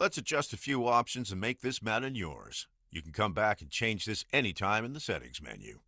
Let's adjust a few options and make this mountain yours. You can come back and change this anytime in the settings menu.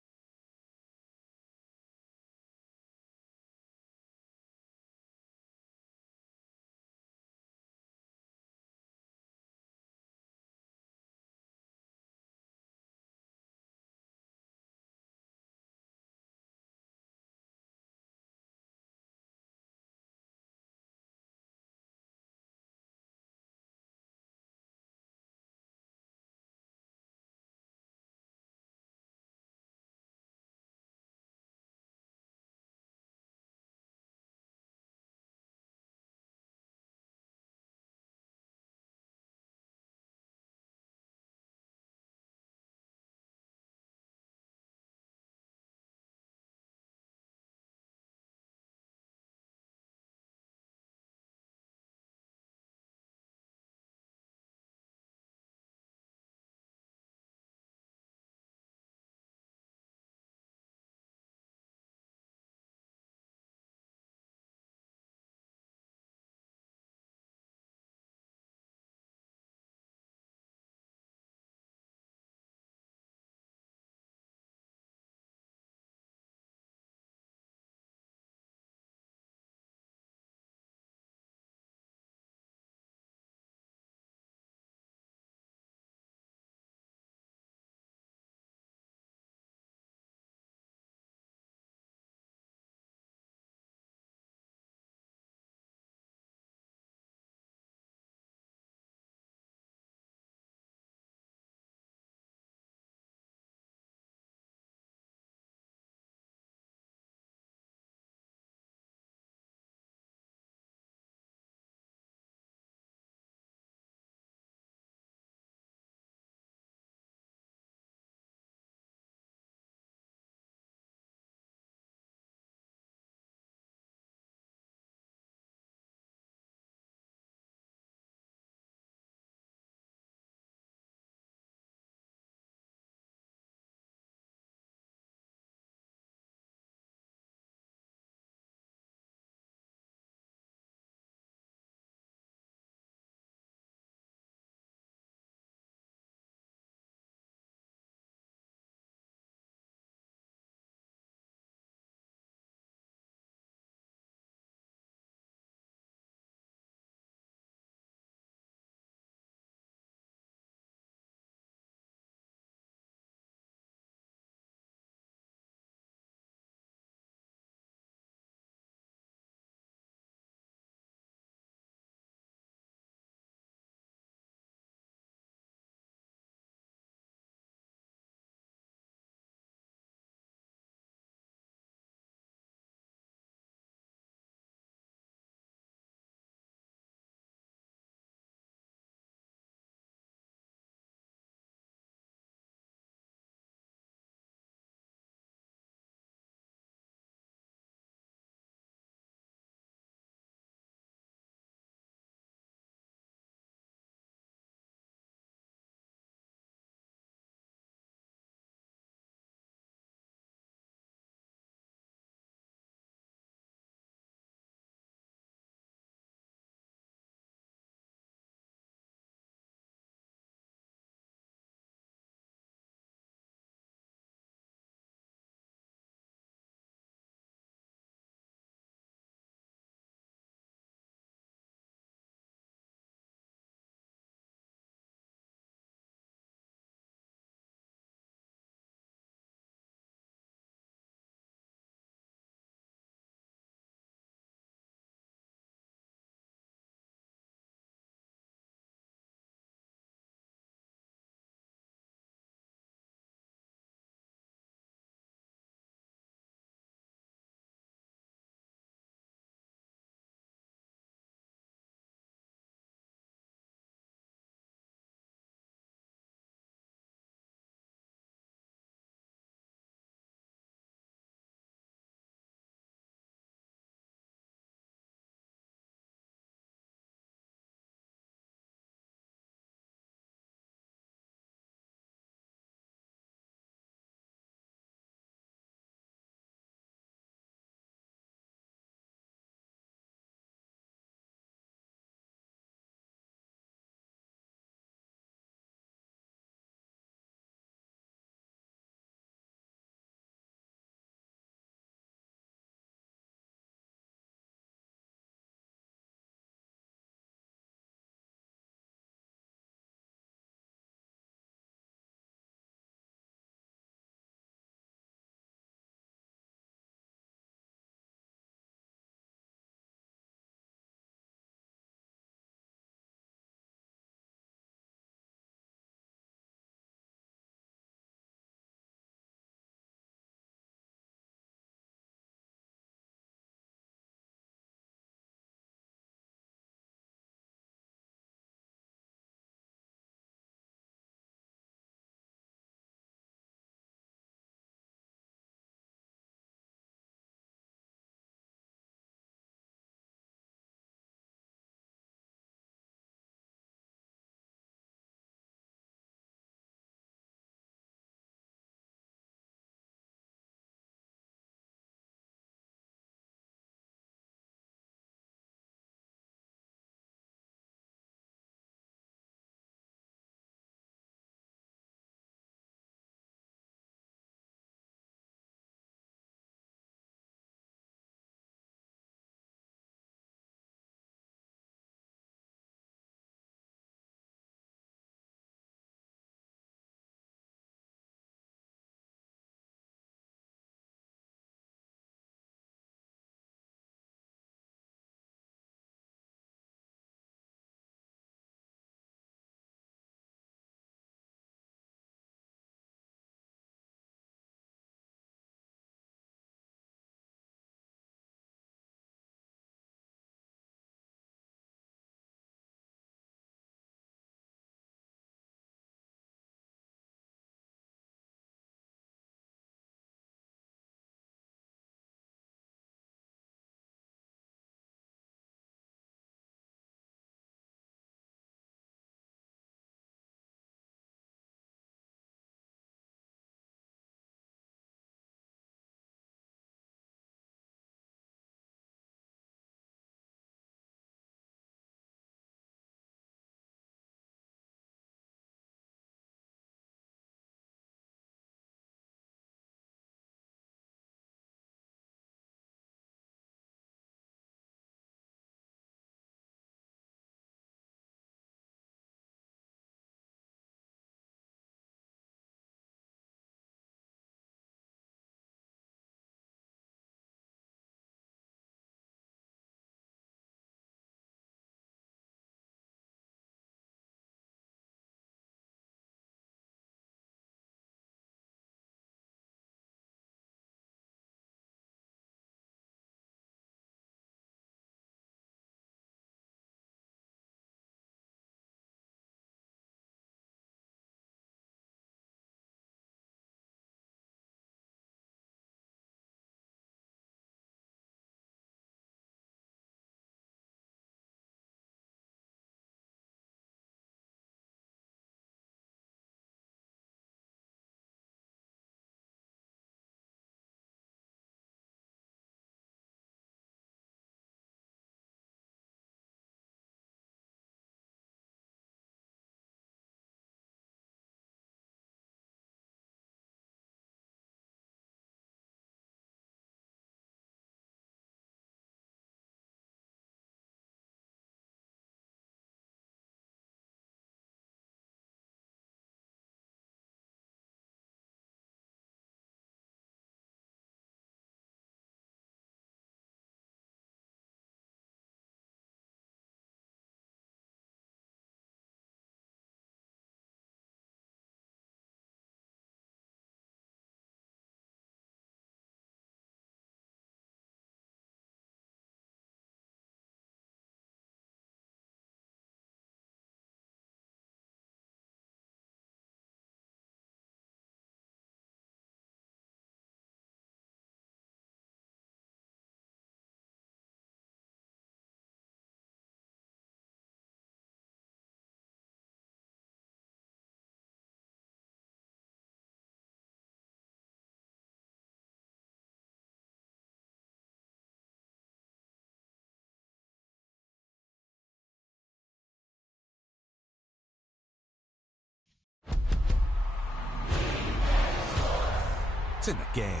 It's in the game.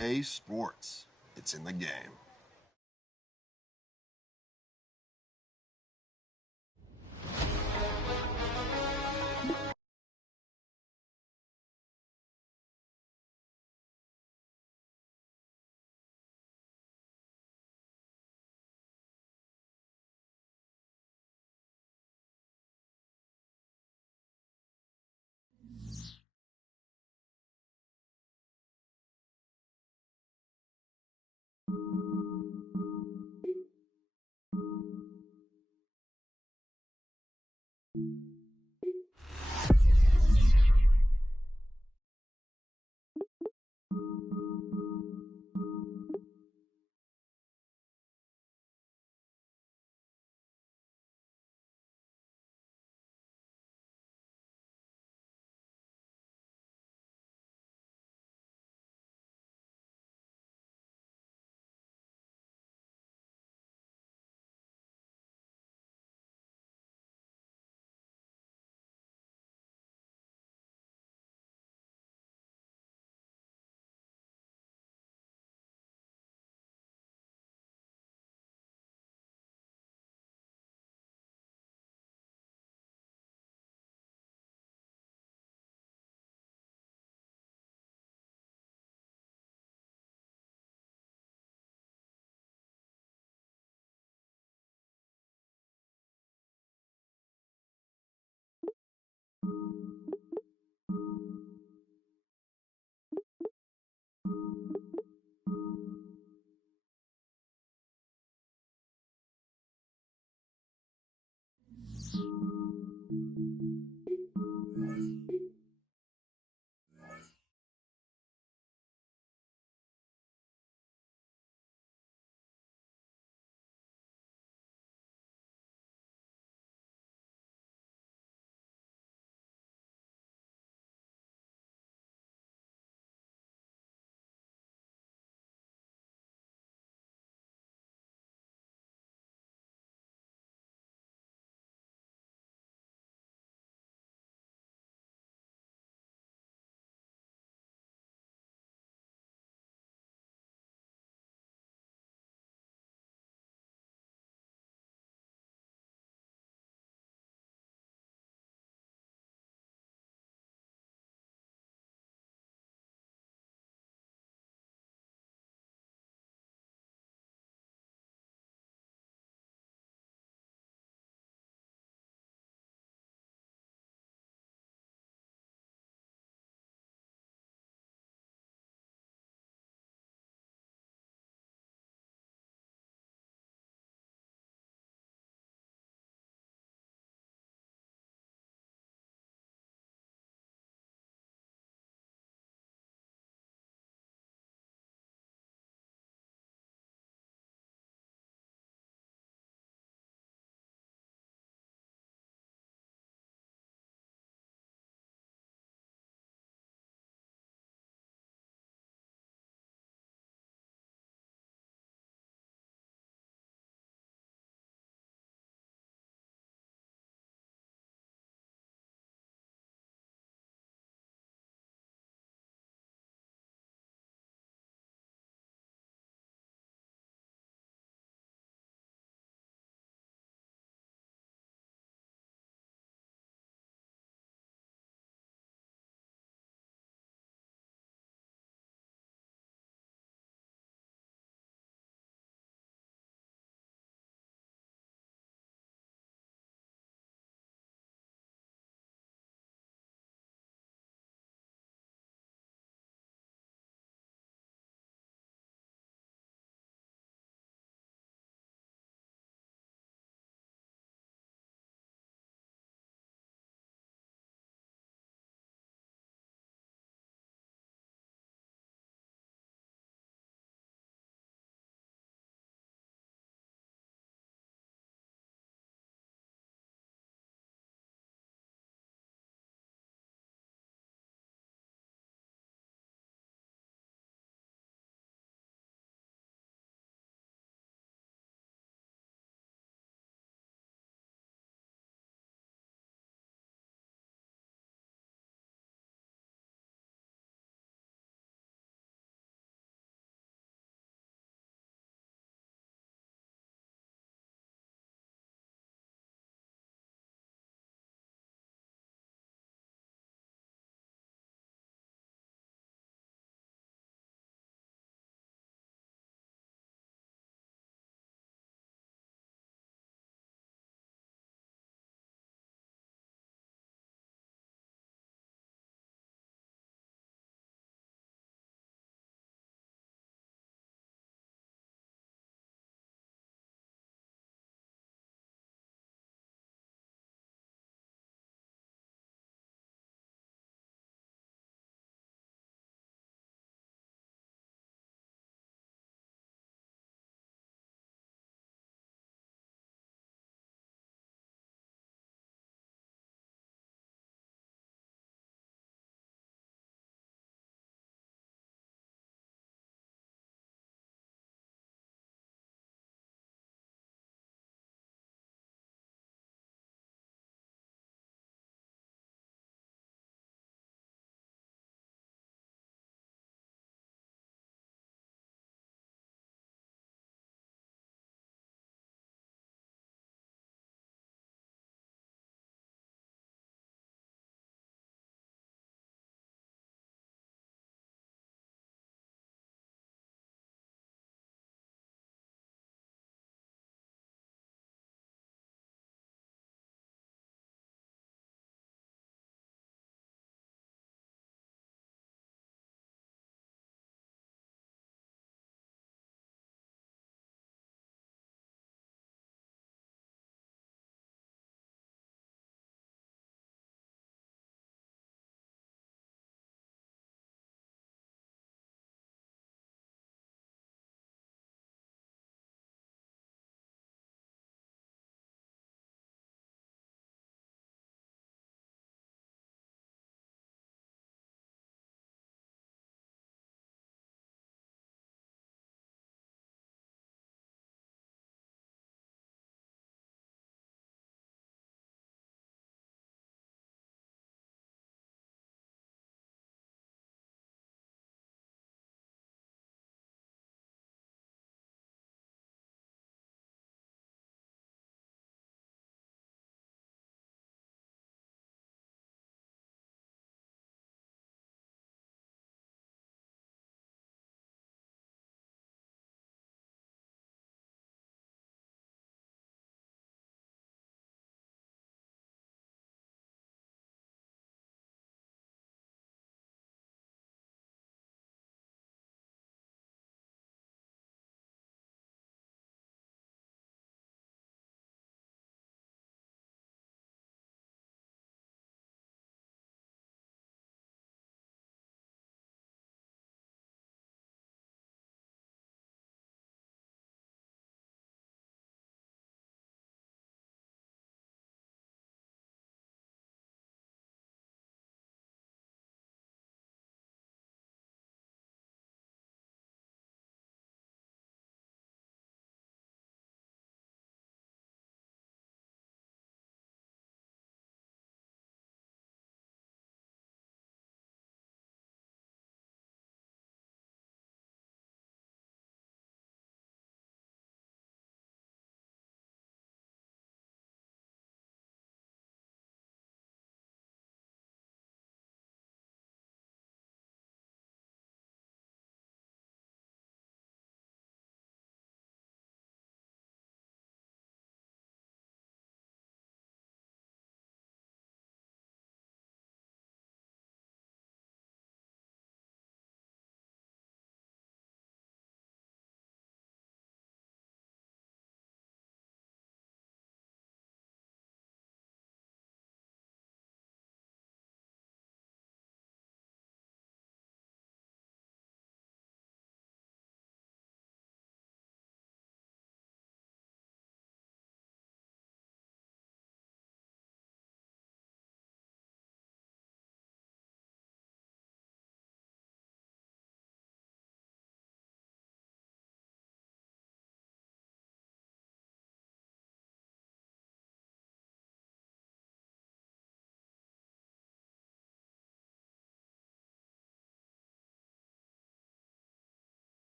EA Sports. It's in the game.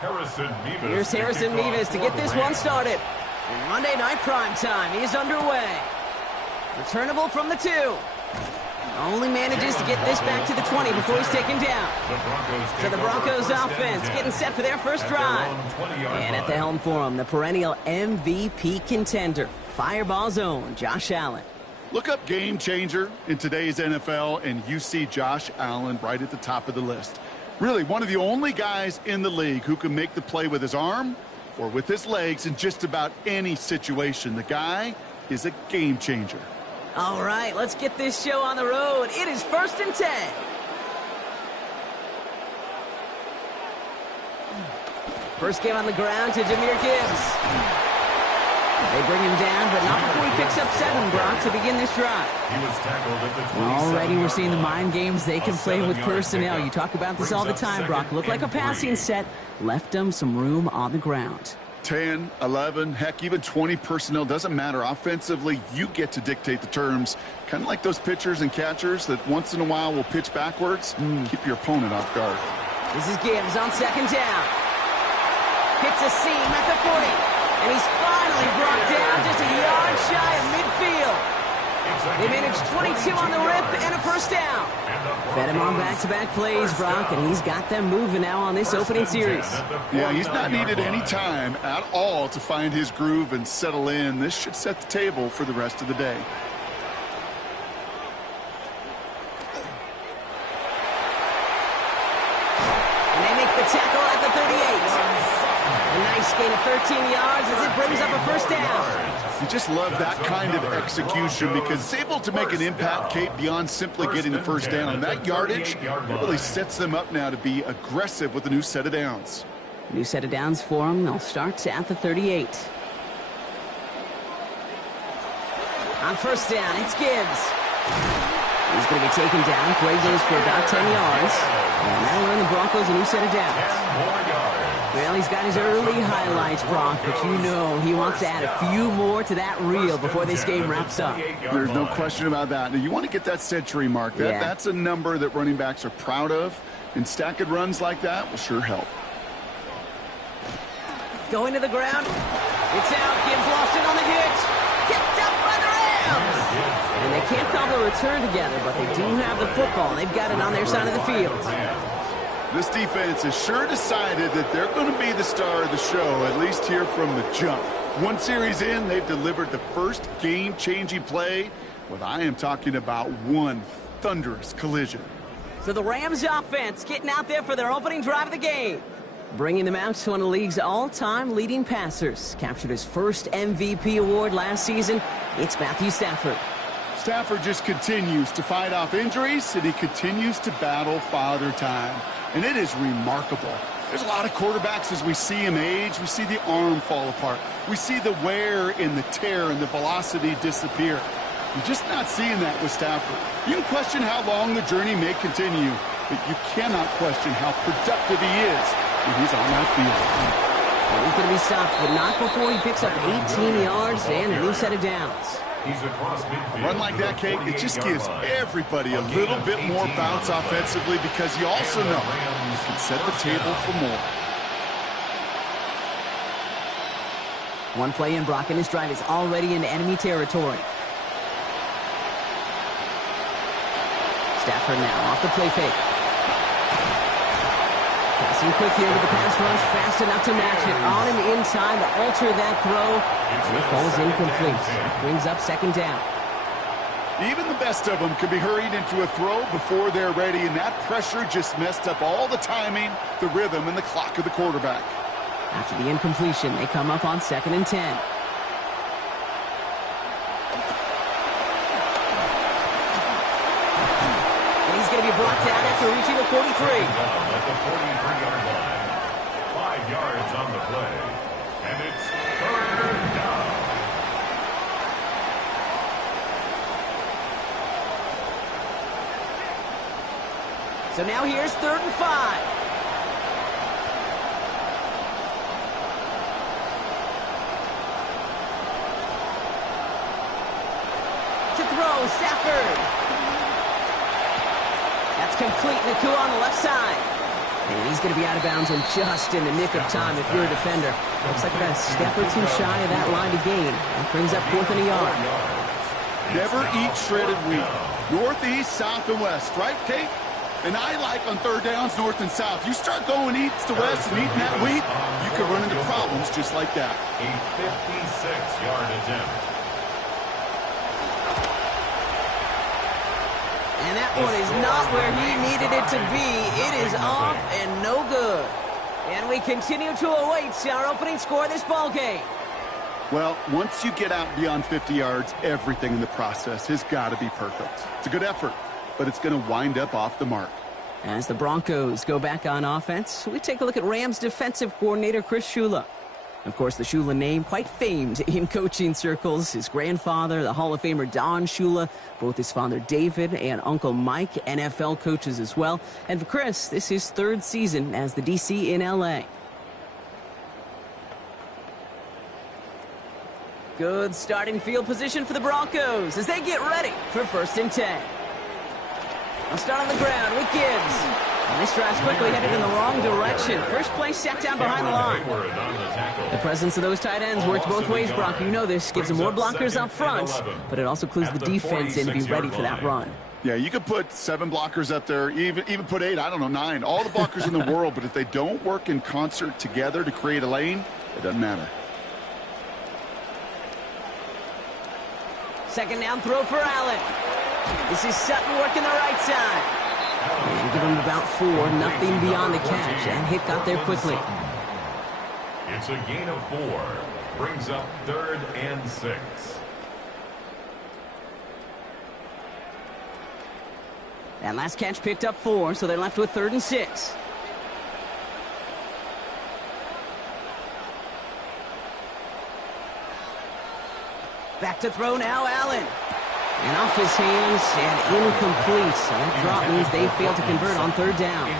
Here's Harrison Mevis to get this one started. In Monday Night Primetime, he is underway. Returnable from the 2. Only manages to get this back to the 20 before he's taken down. So the Broncos offense getting set for their first drive. And at the helm for him, the perennial MVP contender, Fireball's own Josh Allen. Look up game changer in today's NFL, and you see Josh Allen right at the top of the list. Really, one of the only guys in the league who can make the play with his arm or with his legs in just about any situation. The guy is a game changer. All right, let's get this show on the road. It is 1st and 10. First game on the ground to Jahmyr Gibbs. They bring him down, but not before he picks up 7, Brock, to begin this drive. Already we're seeing the mind games they can play with personnel. You talk about this all the time, Brock. Looked like a passing set, left them some room on the ground. 10, 11, heck, even 20 personnel, doesn't matter. Offensively, you get to dictate the terms. Kind of like those pitchers and catchers that once in a while will pitch backwards. Keep your opponent off guard. This is Gibbs on 2nd down. Hits a seam at the 40. And he's finally brought down just a yard shy of midfield. They managed 22 on the rip and a first down. Fed him on back-to-back plays, Brock, and he's got them moving now on this opening series. Yeah, he's not needed any time at all to find his groove and settle in. This should set the table for the rest of the day. And they make the tackle at the 38. A nice gain of 13 yards as it brings up a first down. You just love that kind of execution because it's able to make an impact, Kate, beyond simply getting the first down. That yardage really sets them up now to be aggressive with a new set of downs. New set of downs for them. They'll start at the 38. On first down, it's Gibbs. He's going to be taken down. Play goes for about 10 yards. And that'll earn the Broncos a new set of downs. Well, he's got his early highlights, Brock, but you know he wants to add a few more to that reel before this game wraps up. There's no question about that. Now, you want to get that century mark. That's a number that running backs are proud of, and stacking runs like that will sure help. Going to the ground. It's out. Gibbs lost it on the hit. Picked up by the Rams. And they can't cobble a return together, but they do have the football. They've got it on their side of the field. This defense has sure decided that they're going to be the star of the show, at least here from the jump. One series in, they've delivered the first game-changing play with, I am talking about, one thunderous collision. So the Rams offense getting out there for their opening drive of the game. Bringing them out to one of the league's all-time leading passers. Captured his first MVP award last season. It's Matthew Stafford. Stafford just continues to fight off injuries, and he continues to battle father time. And it is remarkable. There's a lot of quarterbacks as we see him age. We see the arm fall apart. We see the wear and the tear and the velocity disappear. You're just not seeing that with Stafford. You can question how long the journey may continue, but you cannot question how productive he is when he's on that field. And he's going to be stopped, but not before he picks up 18 yards and a new set of downs. A run like that, Kate, it just gives everybody a little bit more bounce offensively because you also know you can set the table for more. One play in, Brock, and this drive is already in enemy territory. Stafford now off the play fake. Passing quick here with the pass rush, fast enough to match it. On him in time to alter that throw. And it falls incomplete. That brings up second down. Even the best of them can be hurried into a throw before they're ready, and that pressure just messed up all the timing, the rhythm, and the clock of the quarterback. After the incompletion, they come up on 2nd and 10. And he's going to be brought down after reaching the 43. At the 43-yard line. 5 yards on the play. And it's 3rd down. So now here's 3rd and 5. To throw, Stafford. That's complete. Nakua on the left side. And he's going to be out of bounds and just in the nick of time if you're a defender. Looks like about a step or two shy of that line to gain. That brings up 4th and a yard. Never eat shredded wheat. North, east, south, and west. Right, Kate? And I like on 3rd downs, north and south. You start going east to west and eating that wheat, you can run into problems just like that. A 56-yard attempt. And that one is not where he needed it to be. It is off and no good. And we continue to await our opening score of this ball game. Well, once you get out beyond 50 yards, everything in the process has got to be perfect. It's a good effort, but it's going to wind up off the mark. As the Broncos go back on offense, we take a look at Rams defensive coordinator Chris Shula. Of course, the Shula name quite famed in coaching circles. His grandfather, the Hall of Famer Don Shula, both his father David and Uncle Mike, NFL coaches as well. And for Chris, this is his 3rd season as the DC in LA. Good starting field position for the Broncos as they get ready for 1st and 10. They'll start on the ground with Gibbs. And this drive's quickly headed in the wrong direction. First play set down behind the line. The presence of those tight ends works both ways, Brock. You know this. Gives them more blockers up front, but it also clues the defense in to be ready for that run. Yeah, you could put 7 blockers up there, even put 8, I don't know, 9. All the blockers in the world, but if they don't work in concert together to create a lane, it doesn't matter. 2nd down throw for Allen. This is Sutton working the right side. And give him about 4, nothing beyond the catch. And hit got there quickly. It's a gain of 4. Brings up 3rd and 6. That last catch picked up 4, so they're left with 3rd and 6. Back to throw now, Allen. And off his hands and incomplete. So that drop means they failed to convert on 3rd down.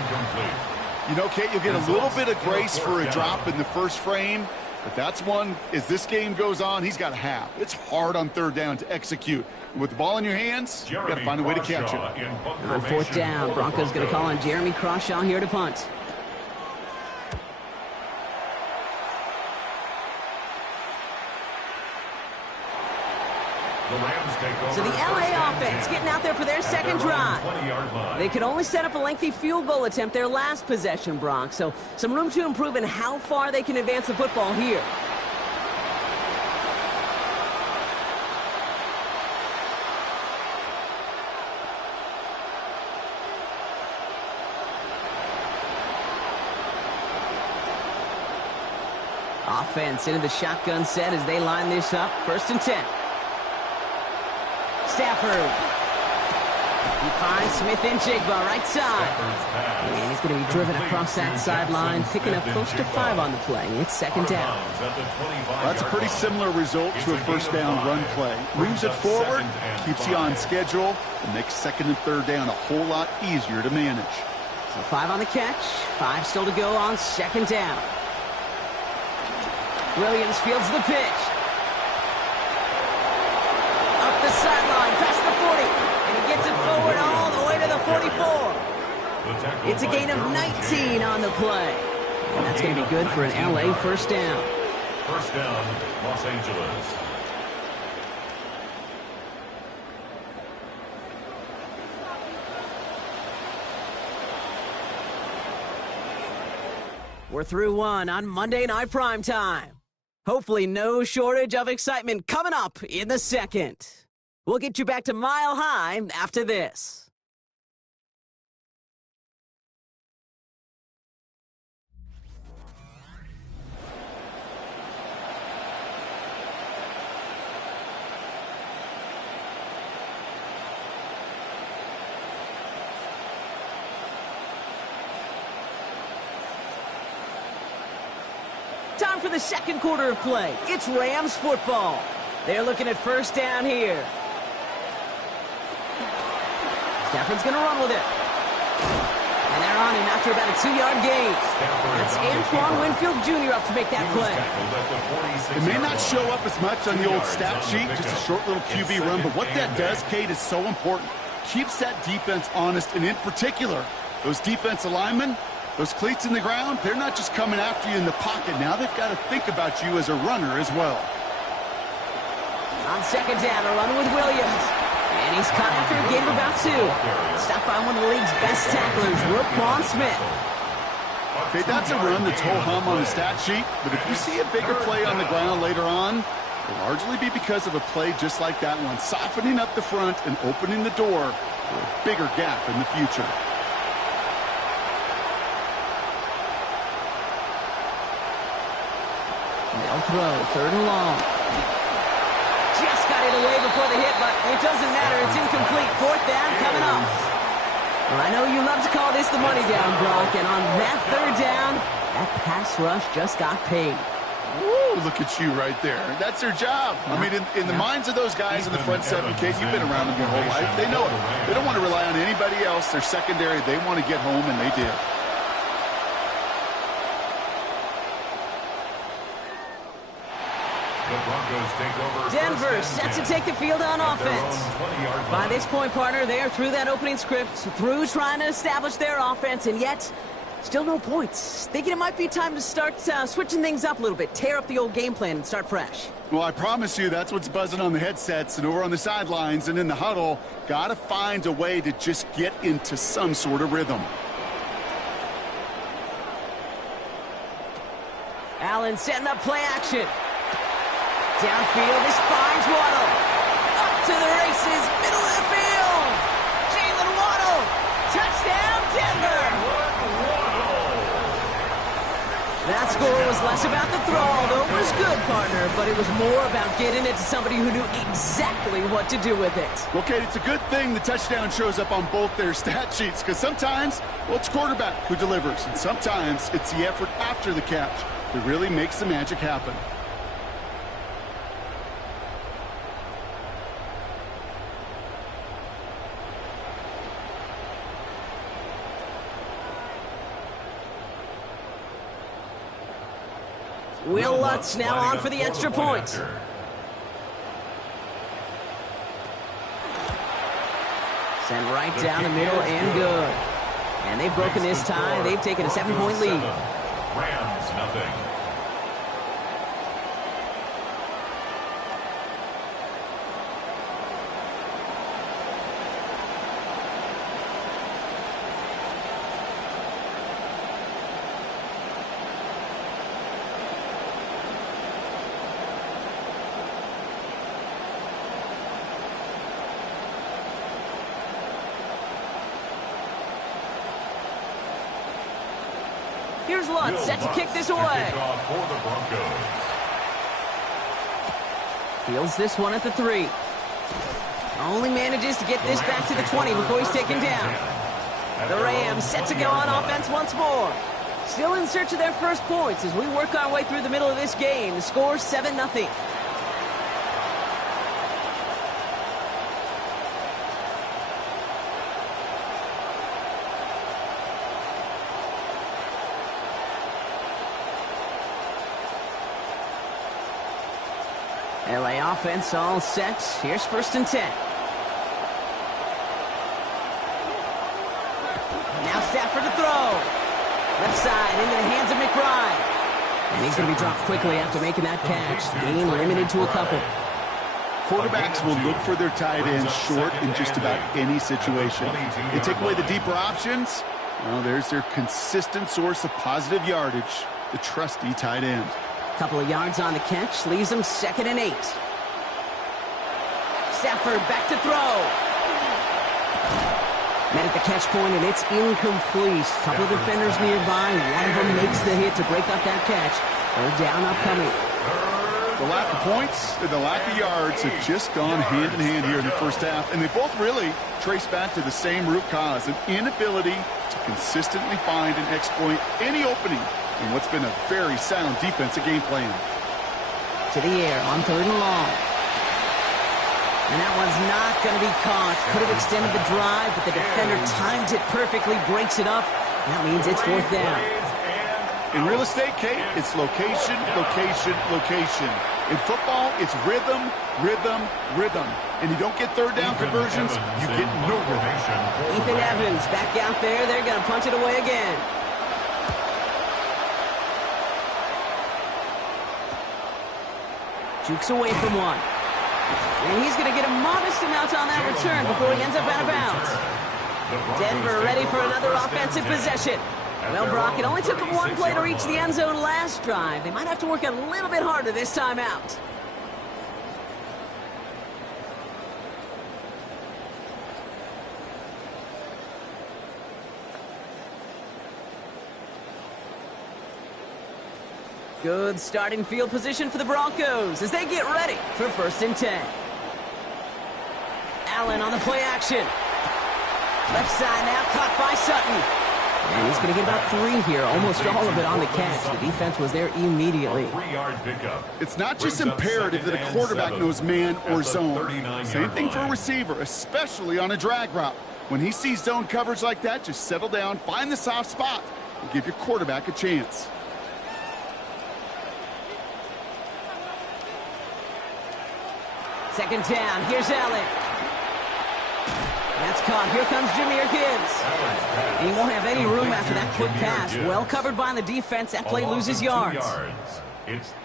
You know, Kate, you'll get a little bit of grace for a drop in the first frame, but that's one, as this game goes on, he's got to have. It's hard on 3rd down to execute. With the ball in your hands, you've got to find a way to catch it. On 4th down, Broncos going to call on Jeremy Crawshaw here to punt. So the LA offense getting out there for their 2nd drive. They could only set up a lengthy field goal attempt their last possession, Brock. So some room to improve in how far they can advance the football here. Offense into the shotgun set as they line this up. 1st and 10. Stafford. He finds Smith-Njigba right side. And he's going to be driven across that sideline, picking up close to 5 on the play. It's 2nd down. That's a pretty similar result to a 1st down run play. Moves it forward, keeps you on schedule, and makes 2nd and 3rd down a whole lot easier to manage. So 5 on the catch, 5 still to go on 2nd down. Williams fields the pitch. Up the sideline, past the 40, and he gets it forward all the way to the 44. It's a gain of 19 on the play. And that's going to be good for an LA 1st down. 1st down, Los Angeles. We're through 1 on Monday Night Primetime. Hopefully no shortage of excitement coming up in the 2nd. We'll get you back to Mile High after this. Time for the 2nd quarter of play. It's Rams football. They're looking at 1st down here. Stafford's going to run with it. And they're on him after about a 2-yard gain. That's Antoine Winfield Jr. up to make that play. It may not show up as much on the old stat sheet, just a short little QB run, but what that does, Kate, is so important. Keeps that defense honest, and in particular, those defensive linemen, Those cleats in the ground, they're not just coming after you in the pocket. Now they've got to think about you as a runner as well. On second down, a run with Williams. And he's caught after a gain of about 2. Stopped by one of the league's best tacklers, Roquan Smith. Okay, that's a run that's ho-hum on the stat sheet, but if you see a bigger play on the ground later on, it'll largely be because of a play just like that one, softening up the front and opening the door for a bigger gap in the future. They'll throw, third and long. Just got it away before the hit, but it doesn't matter. It's incomplete. Fourth down coming up. Well, I know you love to call this the money down, Brock, and on that third down, that pass rush just got paid. Woo, look at you right there. That's their job. I mean, in the minds of those guys in the front seven, Kate, you've been around them your whole life. They know it. They don't want to rely on anybody else. They're secondary. They want to get home, and they did. Denver set to take the field on offense. By this point, partner, they are through that opening script, through trying to establish their offense, and yet still no points. Thinking it might be time to start switching things up a little bit, tear up the old game plan and start fresh. Well, I promise you that's what's buzzing on the headsets and over on the sidelines and in the huddle. Got to find a way to just get into some sort of rhythm. Allen setting up play action. Downfield, this finds Waddle. Up to the races, middle of the field. Jalen Waddle. Touchdown, Denver. That score was less about the throw, although it was good, partner, but it was more about getting it to somebody who knew exactly what to do with it. Well, Kate, it's a good thing the touchdown shows up on both their stat sheets, because sometimes, well, it's quarterback who delivers, and sometimes it's the effort after the catch that really makes the magic happen. Will Lutz now on for the extra point. Sent right down the middle and good. And they've broken this tie. They've taken a 7-point lead. Rams nothing. Here's Lutz set to kick this away. Fields this one at the 3. Only manages to get this back to the 20 before he's taken down. The Rams set to go on offense once more. Still in search of their first points as we work our way through the middle of this game. The score 7-0. LA offense all set. Here's 1st and 10. Now Stafford to throw. Left side into the hands of McBride. And he's going to be dropped quickly after making that catch. Gain limited to a couple. Quarterbacks will look for their tight ends short in just about any situation. They take away the deeper options. Well, there's their consistent source of positive yardage, the trusty tight end. Couple of yards on the catch, leaves them 2nd and 8. Stafford back to throw. Met at the catch point, and it's incomplete. Couple of defenders nearby. One of them makes the hit to break up that catch. 3rd down upcoming. The lack of points and the lack of yards have just gone hand in hand here in the first half, and they both really trace back to the same root cause, an inability to consistently find and exploit any opening in what's been a very sound defensive game plan. To the air on 3rd and long. And that one's not going to be caught. Could have extended the drive, but the defender timed it perfectly, breaks it up. That means it's 4th down. In real estate, Kate, it's location, location, location. In football, it's rhythm, rhythm, rhythm. And you don't get 3rd down conversions, you get no rhythm. Ethan Evans back out there. They're going to punt it away again. Jukes away from one. And he's going to get a modest amount on that return before he ends up out of bounds. Denver ready for another offensive possession. Well, Brock, it only took them one play to reach the end zone last drive. They might have to work a little bit harder this time out. Good starting field position for the Broncos as they get ready for 1st and 10. Allen on the play action. Left side now, caught by Sutton. And he's going to get about 3 here, almost all of it on the catch. The defense was there immediately. It's not just imperative that a quarterback knows man or zone. Same thing for a receiver, especially on a drag route. When he sees zone coverage like that, just settle down, find the soft spot, and give your quarterback a chance. Second down, here's Allen. That's caught. Here comes Jahmyr Gibbs. He won't have any room after that quick pass. Well covered by the defense. That play loses yards.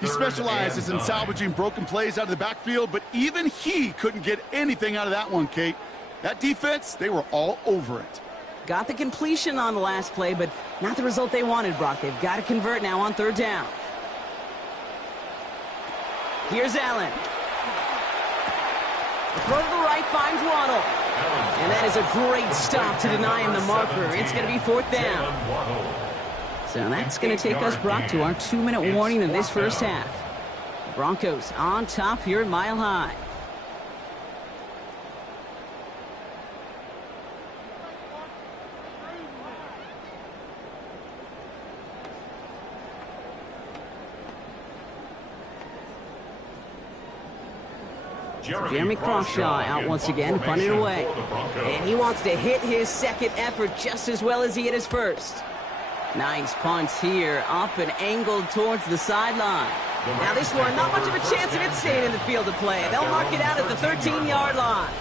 He specializes in salvaging broken plays out of the backfield, but even he couldn't get anything out of that one, Kate. That defense, they were all over it. Got the completion on the last play, but not the result they wanted, Brock. They've got to convert now on 3rd down. Here's Allen. The throw to the right finds Waddle. And that is a great stop to deny him the marker. It's going to be 4th down. So that's going to take us, Brock, to our 2-minute warning in this first half. The Broncos on top here at Mile High. Jeremy Crawshaw out once again, punted away. And he wants to hit his second effort just as well as he hit his first. Nice punt here, up and angled towards the sideline. Now this one, not much of a chance of it staying in the field of play. They'll mark it out at the 13-yard line.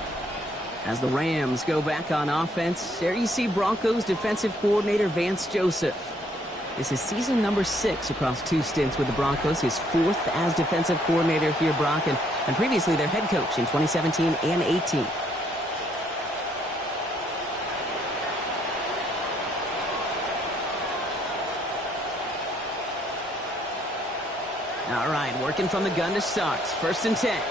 As the Rams go back on offense, there you see Broncos defensive coordinator Vance Joseph. This is season number 6 across 2 stints with the Broncos, his 4th as defensive coordinator here, Brock, and previously their head coach in 2017 and 18. All right, working from the gun to start. 1st and 10.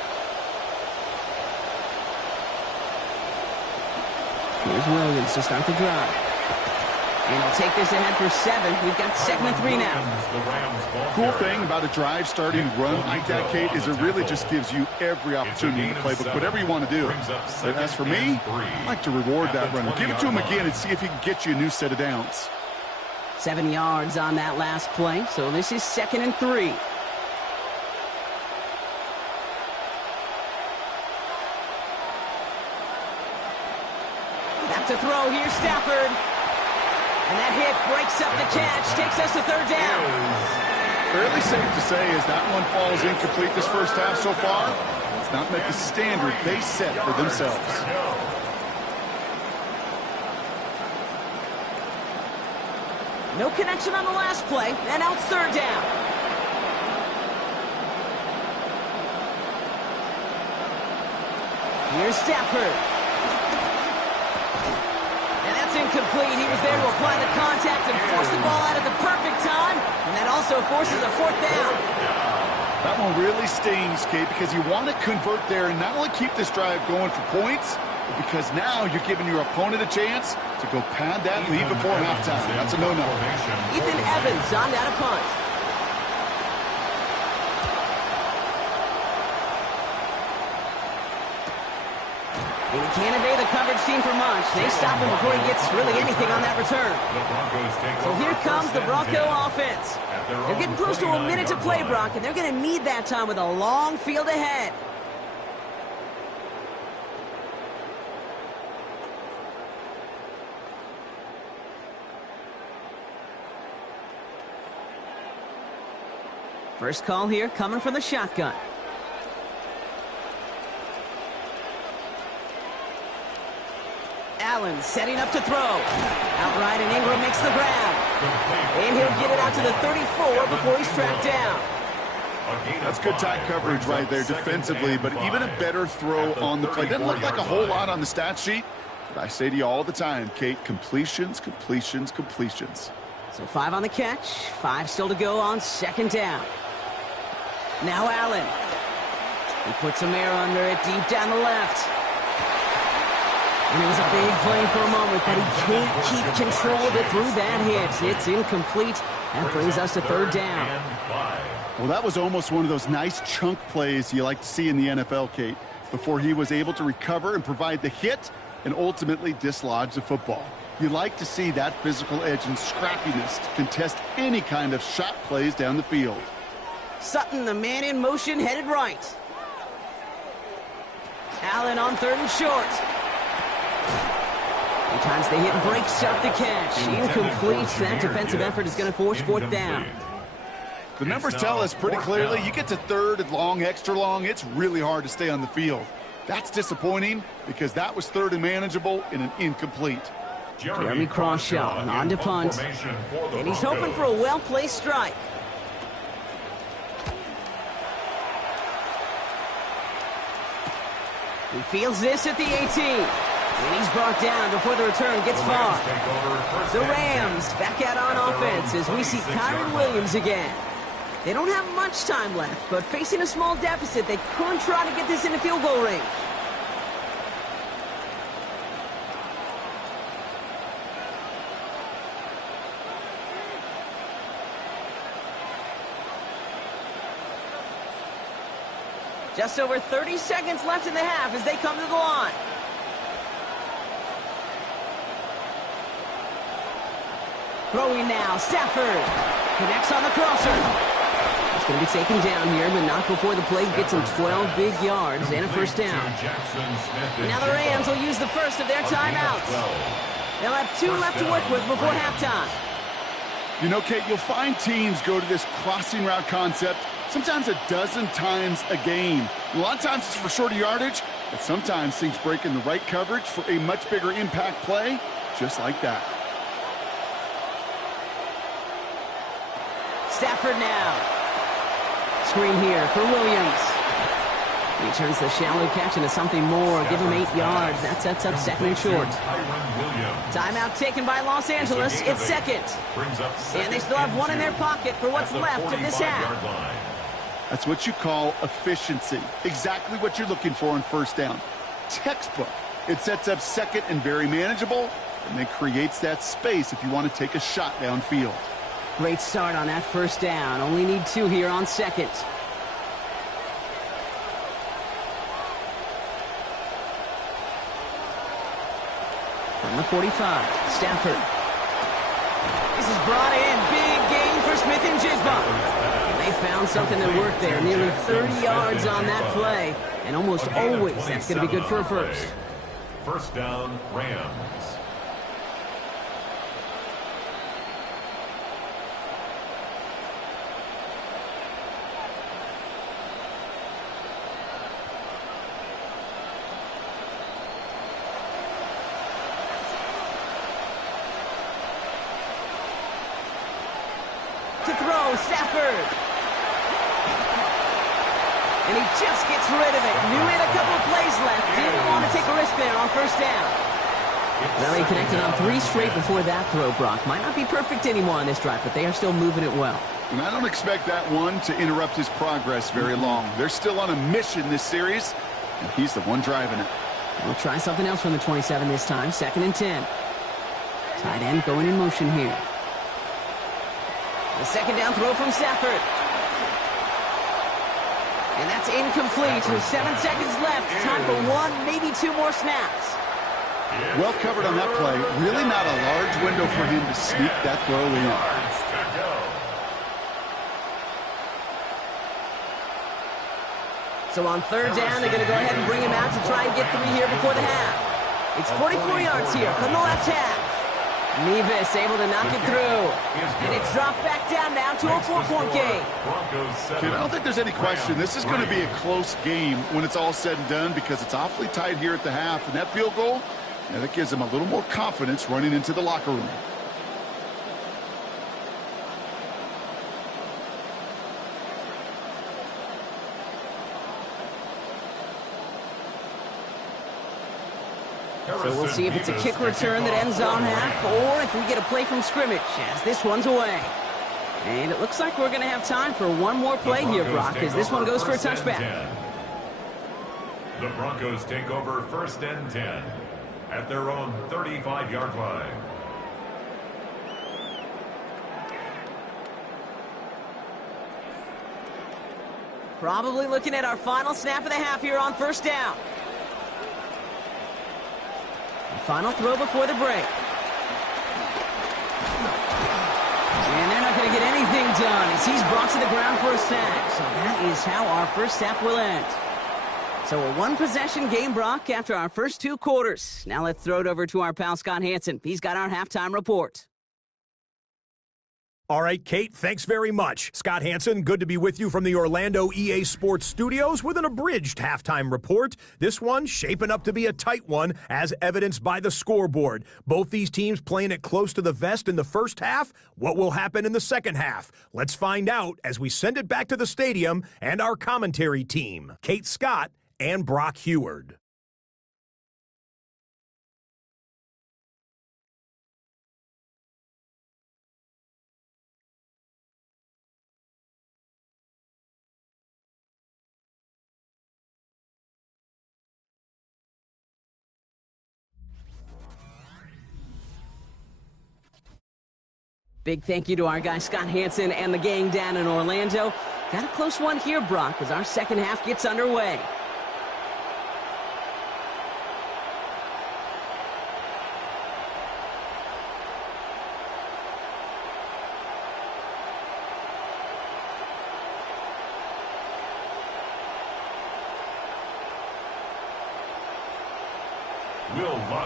Here's Williams to start the drive. And he'll take this ahead for 7. We've got 2nd and 3 now. Cool thing about a drive starting run like that, Kate, is it really just gives you every opportunity in the playbook, whatever you want to do. But as for me, I like to reward that runner. Give it to him again and see if he can get you a new set of downs. 7 yards on that last play, so this is 2nd and 3. Back to throw here, Stafford. And that hit breaks up the catch, takes us to 3rd down. Fairly safe to say as that one falls incomplete this first half so far, it's not met the standard they set for themselves. No connection on the last play, and now it's 3rd down. Here's Stafford. Incomplete. He was there to apply the contact and force the ball out at the perfect time, and that also forces a 4th down. That one really stings, Kate, because you want to convert there and not only keep this drive going for points, but because now you're giving your opponent a chance to go pad that lead before halftime. That's a no-no. Ethan Evans on that a punt. And he can't evade the coverage team for much. They stop him before he gets really anything on that return. So here comes the Bronco offense. They're getting close to a minute to play, Brock, and they're going to need that time with a long field ahead. First call here coming from the shotgun. Allen setting up to throw. Outright, and Ingram makes the grab. And he'll get it out to the 34 before he's tracked down. That's good tight coverage right there defensively, but even a better throw on the play. Doesn't look like a whole lot on the stat sheet, but I say to you all the time, Kate, completions, completions, completions. So 5 on the catch, 5 still to go on second down. Now Allen. He puts some air under it deep down the left. And it was a big play for a moment, but he can't keep control of it through that hit. It's incomplete. That brings us to third down. Well, that was almost one of those nice chunk plays you like to see in the NFL, Kate, before he was able to recover and provide the hit and ultimately dislodge the football. You like to see that physical edge and scrappiness to contest any kind of shot plays down the field. Sutton, the man in motion, headed right. Allen on third and short. Sometimes they hit and breaks up the catch. Incomplete. That defensive effort is going to force fourth down. The numbers tell us pretty clearly, you get to third and long, extra long, it's really hard to stay on the field. That's disappointing because that was third and manageable in an incomplete. Jeremy Crawshaw on to punt. And he's hoping for a well-placed strike. He fields this at the 18. And he's brought down before the return gets far. The Rams back out on offense as we see Kyren Williams again. They don't have much time left, but facing a small deficit, they could try to get this into field goal range. Just over 30 seconds left in the half as they come to the line. Throwing now, Stafford connects on the crosser. It's going to be taken down here, but not before the play gets him 12 big yards and a first down. And now the Rams will use the first of their timeouts. They'll have 2 left to work with before halftime. You know, Kate, you'll find teams go to this crossing route concept sometimes a dozen times a game. A lot of times it's for shorter yardage, but sometimes things break in the right coverage for a much bigger impact play, just like that. Stafford now. Screen here for Williams. He turns the shallow catch into something more. Give him 8 yards. That sets up second and short. Timeout taken by Los Angeles. It's second. And they still have 1 in their pocket for what's left of this half. That's what you call efficiency. Exactly what you're looking for on first down. Textbook. It sets up second and very manageable, and then creates that space if you want to take a shot downfield. Great start on that first down. Only need 2 here on second. From the 45, Stafford. This is brought in. Big gain for Smith and Jigba. They found something that worked there. Nearly 30 yards on that play. And almost always that's going to be good for a first. First down, Rams. Stafford. And he just gets rid of it. Knew he had a couple of plays left. Didn't want to take a risk there on first down. Well, he connected on 3 straight before that throw, Brock. Might not be perfect anymore on this drive, but they are still moving it well. And I don't expect that one to interrupt his progress very long. They're still on a mission this series, and he's the one driving it. We'll try something else from the 27 this time. 2nd and 10. Tight end going in motion here. The second down throw from Stafford. And that's incomplete. With 7 seconds left. Time for 1, maybe 2 more snaps. Well covered on that play. Really not a large window for him to sneak that throw in. So on third down, they're going to go ahead and bring him out to try and get 3 here before the half. It's 44 yards here from the left half. Nevis able to knock it through. And it's dropped back down now to a 4-point game. Kid, I don't think there's any question. This is going to be a close game when it's all said and done because it's awfully tight here at the half. And that field goal, that gives them a little more confidence running into the locker room. So we'll see if it's a kick return that ends on half, or if we get a play from scrimmage as this one's away. And it looks like we're going to have time for one more play here, Brock, as this one goes for a touchback. The Broncos take over 1st and 10 at their own 35-yard line. Probably looking at our final snap of the half here on 1st down. The final throw before the break. And they're not going to get anything done as he's brought to the ground for a sack. So that is how our first half will end. So a one-possession game, Brock, after our first 2 quarters. Now let's throw it over to our pal Scott Hanson. He's got our halftime report. All right, Kate, thanks very much. Scott Hanson, good to be with you from the Orlando EA Sports Studios with an abridged halftime report. This one shaping up to be a tight one, as evidenced by the scoreboard. Both these teams playing it close to the vest in the first half. What will happen in the second half? Let's find out as we send it back to the stadium and our commentary team, Kate Scott and Brock Heward. Big thank you to our guy Scott Hanson and the gang down in Orlando. Got a close one here, Brock, as our second half gets underway.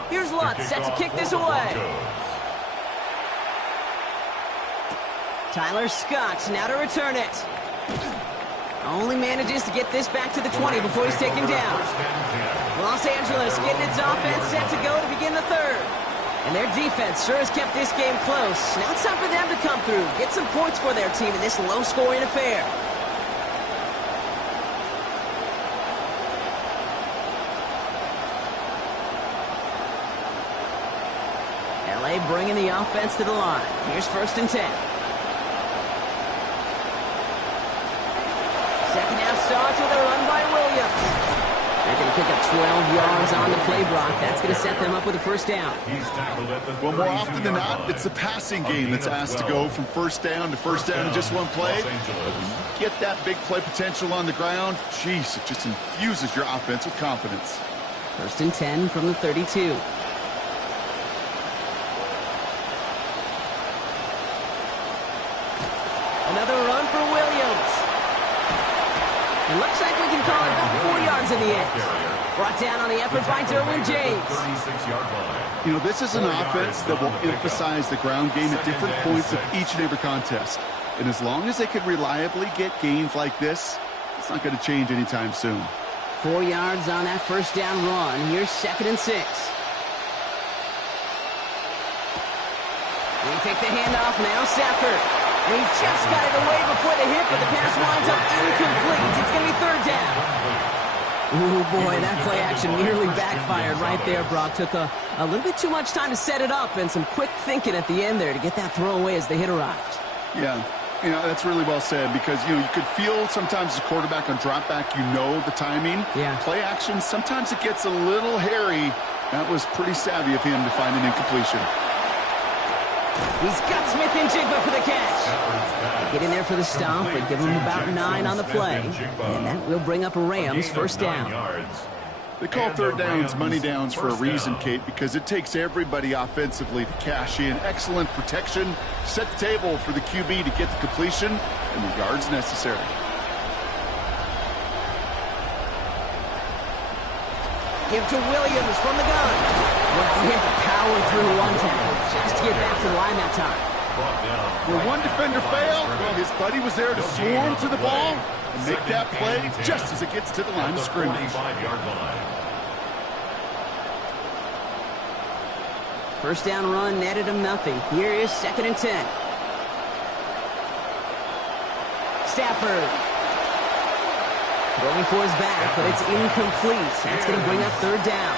Here's Lutz set to kick this away. Tyler Scott now to return it. Only manages to get this back to the 20 before he's taken down. Los Angeles getting its offense set to go to begin the third. And their defense sure has kept this game close. Now it's time for them to come through, get some points for their team in this low-scoring affair. LA bringing the offense to the line. Here's 1st and 10. Second half starts with a run by Williams. They're going to pick up 12 yards on the play, Brock. That's going to set them up with a 1st down. Well, more often than not, it's the passing game that's asked to go from 1st down to 1st down in just one play. But when you get that big play potential on the ground, geez, it just infuses your offense with confidence. 1st and 10 from the 32. Another run for Williams. It looks like we can call it about 4 yards in the end. Brought down on the effort by Derwin James. You know, this is an offense that will emphasize the ground game at different points of each and every contest. And as long as they can reliably get gains like this, it's not going to change anytime soon. 4 yards on that 1st down run. Here's 2nd and 6. They take the handoff now, Stafford. And he just got it away before the hit, but the pass winds up incomplete. It's going to be 3rd down. Ooh, boy, that play action nearly backfired right there, Brock. Took a little bit too much time to set it up and some quick thinking at the end there to get that throw away as the hit arrived. Yeah, you know, that's really well said because, you know, you could feel sometimes as a quarterback on drop back, you know the timing. Yeah. Play action, sometimes it gets a little hairy. That was pretty savvy of him to find an incompletion. He's got Smith and Jigba for the catch. Get in there for the stop, but give him about 9 on the play. And that will bring up a Rams 1st down. They call 3rd downs money downs for a reason, Kate, because it takes everybody offensively to cash in. Excellent protection, set the table for the QB to get the completion and the yards necessary. Give to Williams from the gun. Well, he had to power through one tackle just to get back to the line that time. Where one defender failed, well, his buddy was there to swarm to the ball and make that play just as it gets to the line of scrimmage. 1st down run netted him nothing. Here is 2nd and 10. Stafford. Going for his back, but it's incomplete. That's going to bring up 3rd down.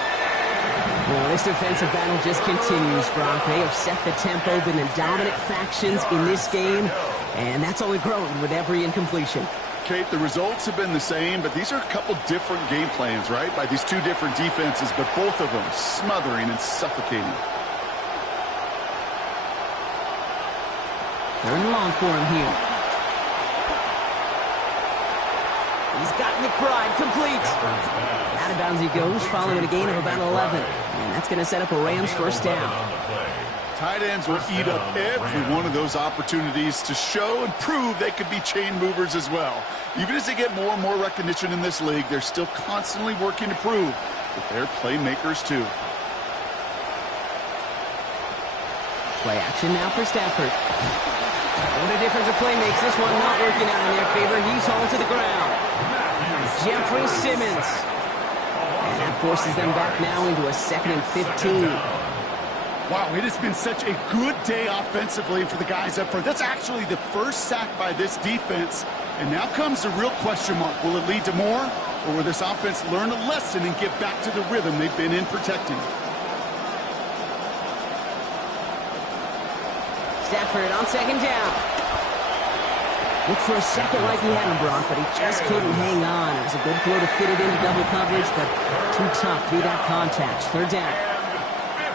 Well, this defensive battle just continues, Brock. They have set the tempo, been the dominant factions in this game, and that's only grown with every incompletion. Kate, the results have been the same, but these are a couple different game plans, right? By these two different defenses, but both of them smothering and suffocating. Third and long for him here. He's got McBride complete. Out of bounds he goes, following a gain of about 11. And that's going to set up a Rams first down. Tight ends will eat up every one of those opportunities to show and prove they could be chain movers as well. Even as they get more and more recognition in this league, they're still constantly working to prove that they're playmakers too. Play action now for Stafford. What a difference a play makes. This one not working out in their favor. He's hauled to the ground. Jeffrey Simmons. And that forces them back now into a 2nd and 15. Wow, it has been such a good day offensively for the guys up front. That's actually the first sack by this defense. And now comes the real question mark. Will it lead to more? Or will this offense learn a lesson and get back to the rhythm they've been in protecting? Stafford on 2nd down. Looked for a second like he had him, Brock, but he just couldn't hang on. It was a good throw to fit it into double coverage, but too tough through that contact. 3rd down.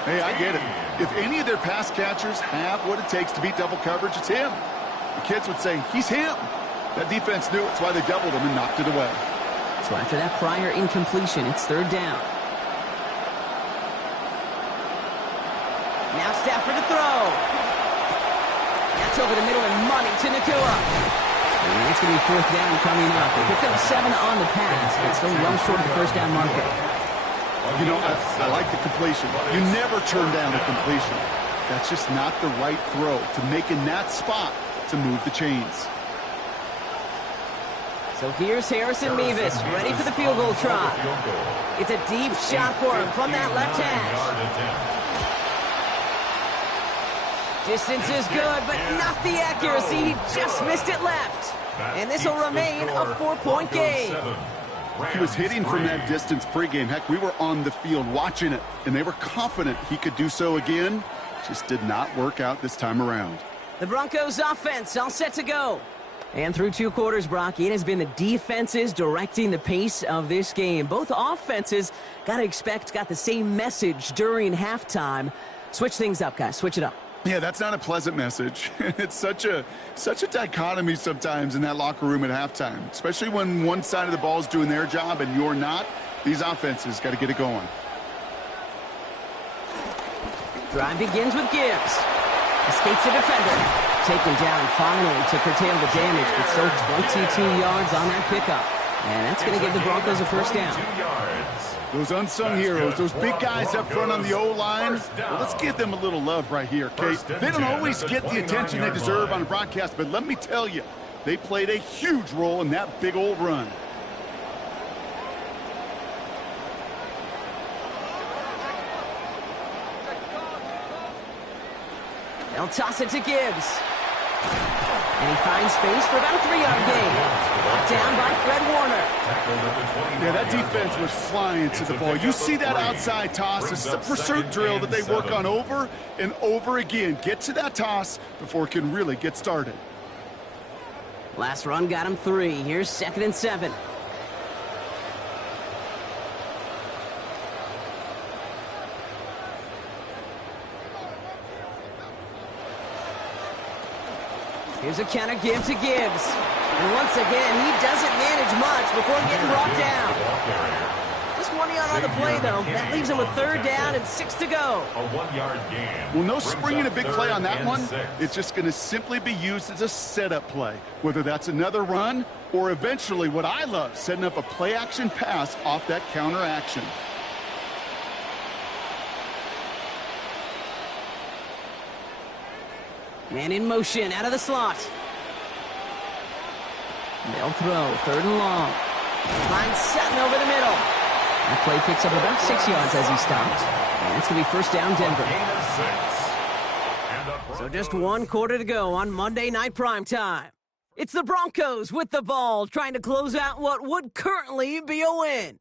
Hey, I get it. If any of their pass catchers have what it takes to beat double coverage, it's him. The kids would say, he's him. That defense knew it. That's why they doubled him and knocked it away. So after that prior incompletion, it's 3rd down. Now Stafford to throw. That's over the middle and money to Nacua. And it's going to be 4th down coming up. They picked up 7 on the pass, but still well short of the first down marker. You know, I like the completion. You never turn down a completion. That's just not the right throw to make in that spot to move the chains. So here's Harrison Mevis, ready for the field goal try. It's a deep shot for him from that left hash. Distance is good, but not the accuracy. He just missed it left. And this will remain a 4-point game. He was hitting from that distance pregame. Heck, we were on the field watching it, and they were confident he could do so again. Just did not work out this time around. The Broncos offense all set to go. And through 2 quarters, Brock, it has been the defenses directing the pace of this game. Both offenses, got the same message during halftime. Switch things up, guys. Switch it up. Yeah, that's not a pleasant message. It's such a dichotomy sometimes in that locker room at halftime, especially when one side of the ball is doing their job and you're not. These offenses got to get it going. Drive begins with Gibbs. Escapes the defender. Taken down finally to curtail the damage, but still 22 yards on that pickup. And that's going to give the Broncos a first down. Those unsung heroes, those big guys up front on the O-line, well, let's give them a little love right here, Kate. They don't always get the attention they deserve on a broadcast, but let me tell you, they played a huge role in that big old run. They'll toss it to Gibbs. And he finds space for about a 3-yard gain. Brought down by Fred Warner. Yeah, that defense was flying to the ball. You see that outside toss. It's a pursuit drill that they work on over and over again. Get to that toss before it can really get started. Last run got him 3. Here's 2nd and 7. Here's a counter give to Gibbs. And once again, he doesn't manage much before getting brought down. Just 1 yard on the play, though. That leaves him with 3rd down and 6 to go. A 1-yard gain. Well, no springing a big play on that one. It's just going to simply be used as a setup play, whether that's another run or eventually what I love, setting up a play-action pass off that counter action. Man in motion, out of the slot. They'll throw, 3rd and long. Line Sutton over the middle. That play picks up about 6 yards as he stopped. And it's going to be first down, Denver. So just 1 quarter to go on Monday Night Primetime. It's the Broncos with the ball, trying to close out what would currently be a win.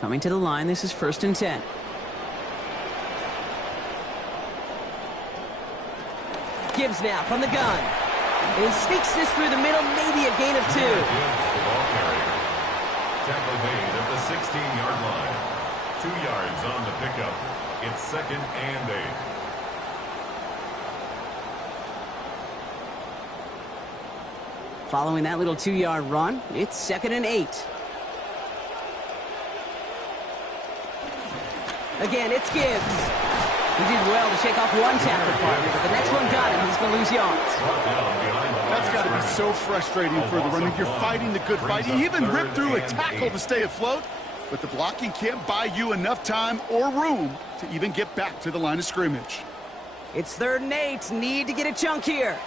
Coming to the line, this is 1st and 10. Gibbs now from the gun. And he sneaks this through the middle, maybe a gain of 2. The ball carrier. Tackle made at the 16-yard line. 2 yards on the pickup. It's 2nd and 8. Following that little 2-yard run, it's 2nd and 8. Again, it's Gibbs. He did well to shake off one tackle partner, but the next one got him. He's going to lose yards. That's got to be so frustrating for the running. You're fighting the good fight. You even ripped through a tackle to stay afloat, but the blocking can't buy you enough time or room to even get back to the line of scrimmage. It's 3rd and 8. Need to get a chunk here.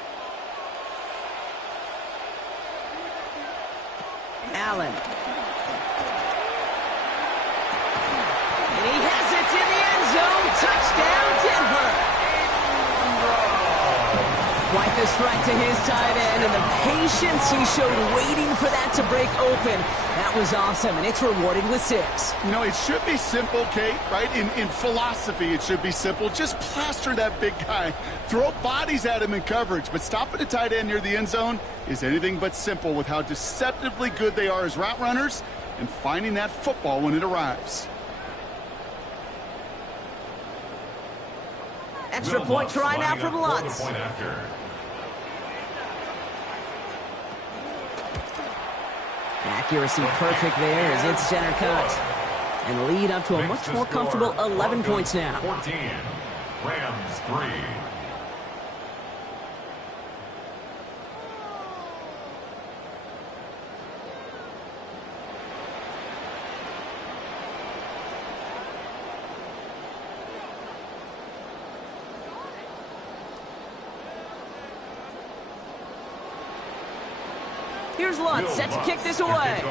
Allen. And he has it in the end zone. Touchdown, Denver. Quite the strike to his tight end, and the patience he showed waiting for that to break open. That was awesome, and it's rewarded with 6. You know, it should be simple, Kate, right? In philosophy, it should be simple. Just plaster that big guy. Throw bodies at him in coverage, but stopping a tight end near the end zone is anything but simple with how deceptively good they are as route runners and finding that football when it arrives. Extra point try now from Lutz. Accuracy perfect there as it's center cut. And lead up to a much more comfortable 11 points now. 14, Rams 3. Here's Lutz, set to kick this away.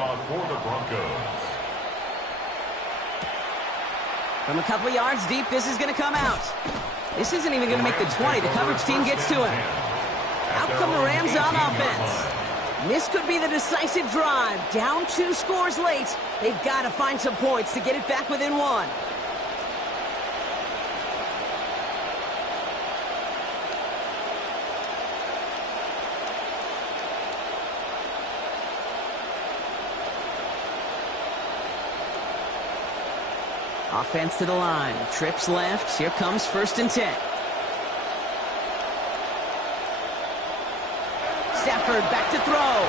From a couple of yards deep, this is going to come out. This isn't even going to make the 20. The coverage team gets to him. Out come the Rams on offense. This could be the decisive drive. Down 2 scores late. They've got to find some points to get it back within 1. Offense to the line. Trips left. Here comes 1st and 10. Stafford back to throw.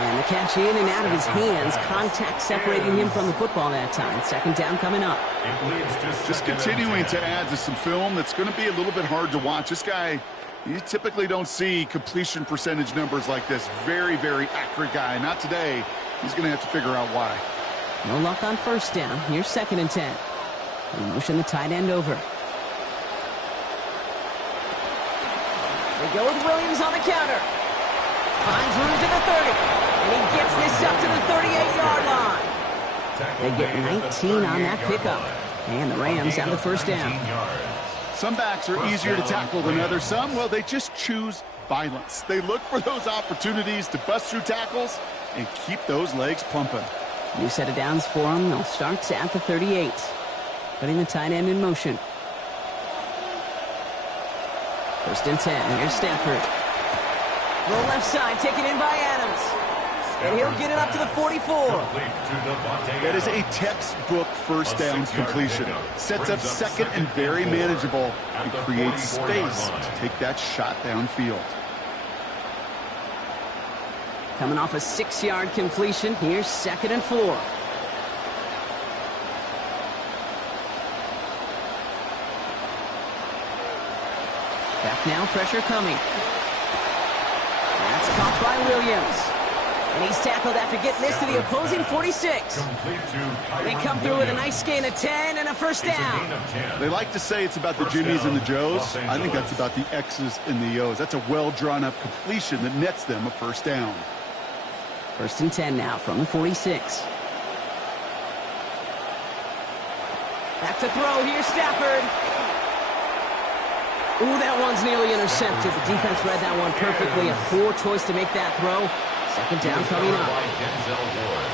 And the catch in and out of his hands. Contact separating him from the football that time. 2nd down coming up. Just continuing to add to some film that's going to be a little bit hard to watch. This guy, you typically don't see completion percentage numbers like this. Very, very accurate guy. Not today. He's going to have to figure out why. No luck on 1st down. Here's 2nd and 10. We motion the tight end over. They go with Williams on the counter. Finds room to the 30. And he gets this up to the 38-yard line. They get 19 on that pickup. And the Rams have the 1st down. Some backs are easier to tackle than others. Some, well, they just choose violence. They look for those opportunities to bust through tackles and keep those legs pumping. New set of downs for them. They'll start at the 38. Putting the tight end in motion. 1st and 10. Here's Stafford. Roll left side, taken in by Adams. And he'll get it up to the 44. That is a textbook 1st down completion. Sets up 2nd and very manageable and creates space to take that shot downfield. Coming off a 6-yard completion, here's 2nd and 4. Back now, pressure coming. That's caught by Williams. And he's tackled after getting this to the opposing 46. They come through with a nice gain of 10 and a 1st down. They like to say it's about the Jimmies and the Joes. I think that's about the X's and the O's. That's a well-drawn-up completion that nets them a 1st down. 1st and 10 now from the 46. Back to throw. Here's Stafford. Ooh, that one's nearly intercepted. The defense read that one perfectly. A poor choice to make that throw. Second down coming up.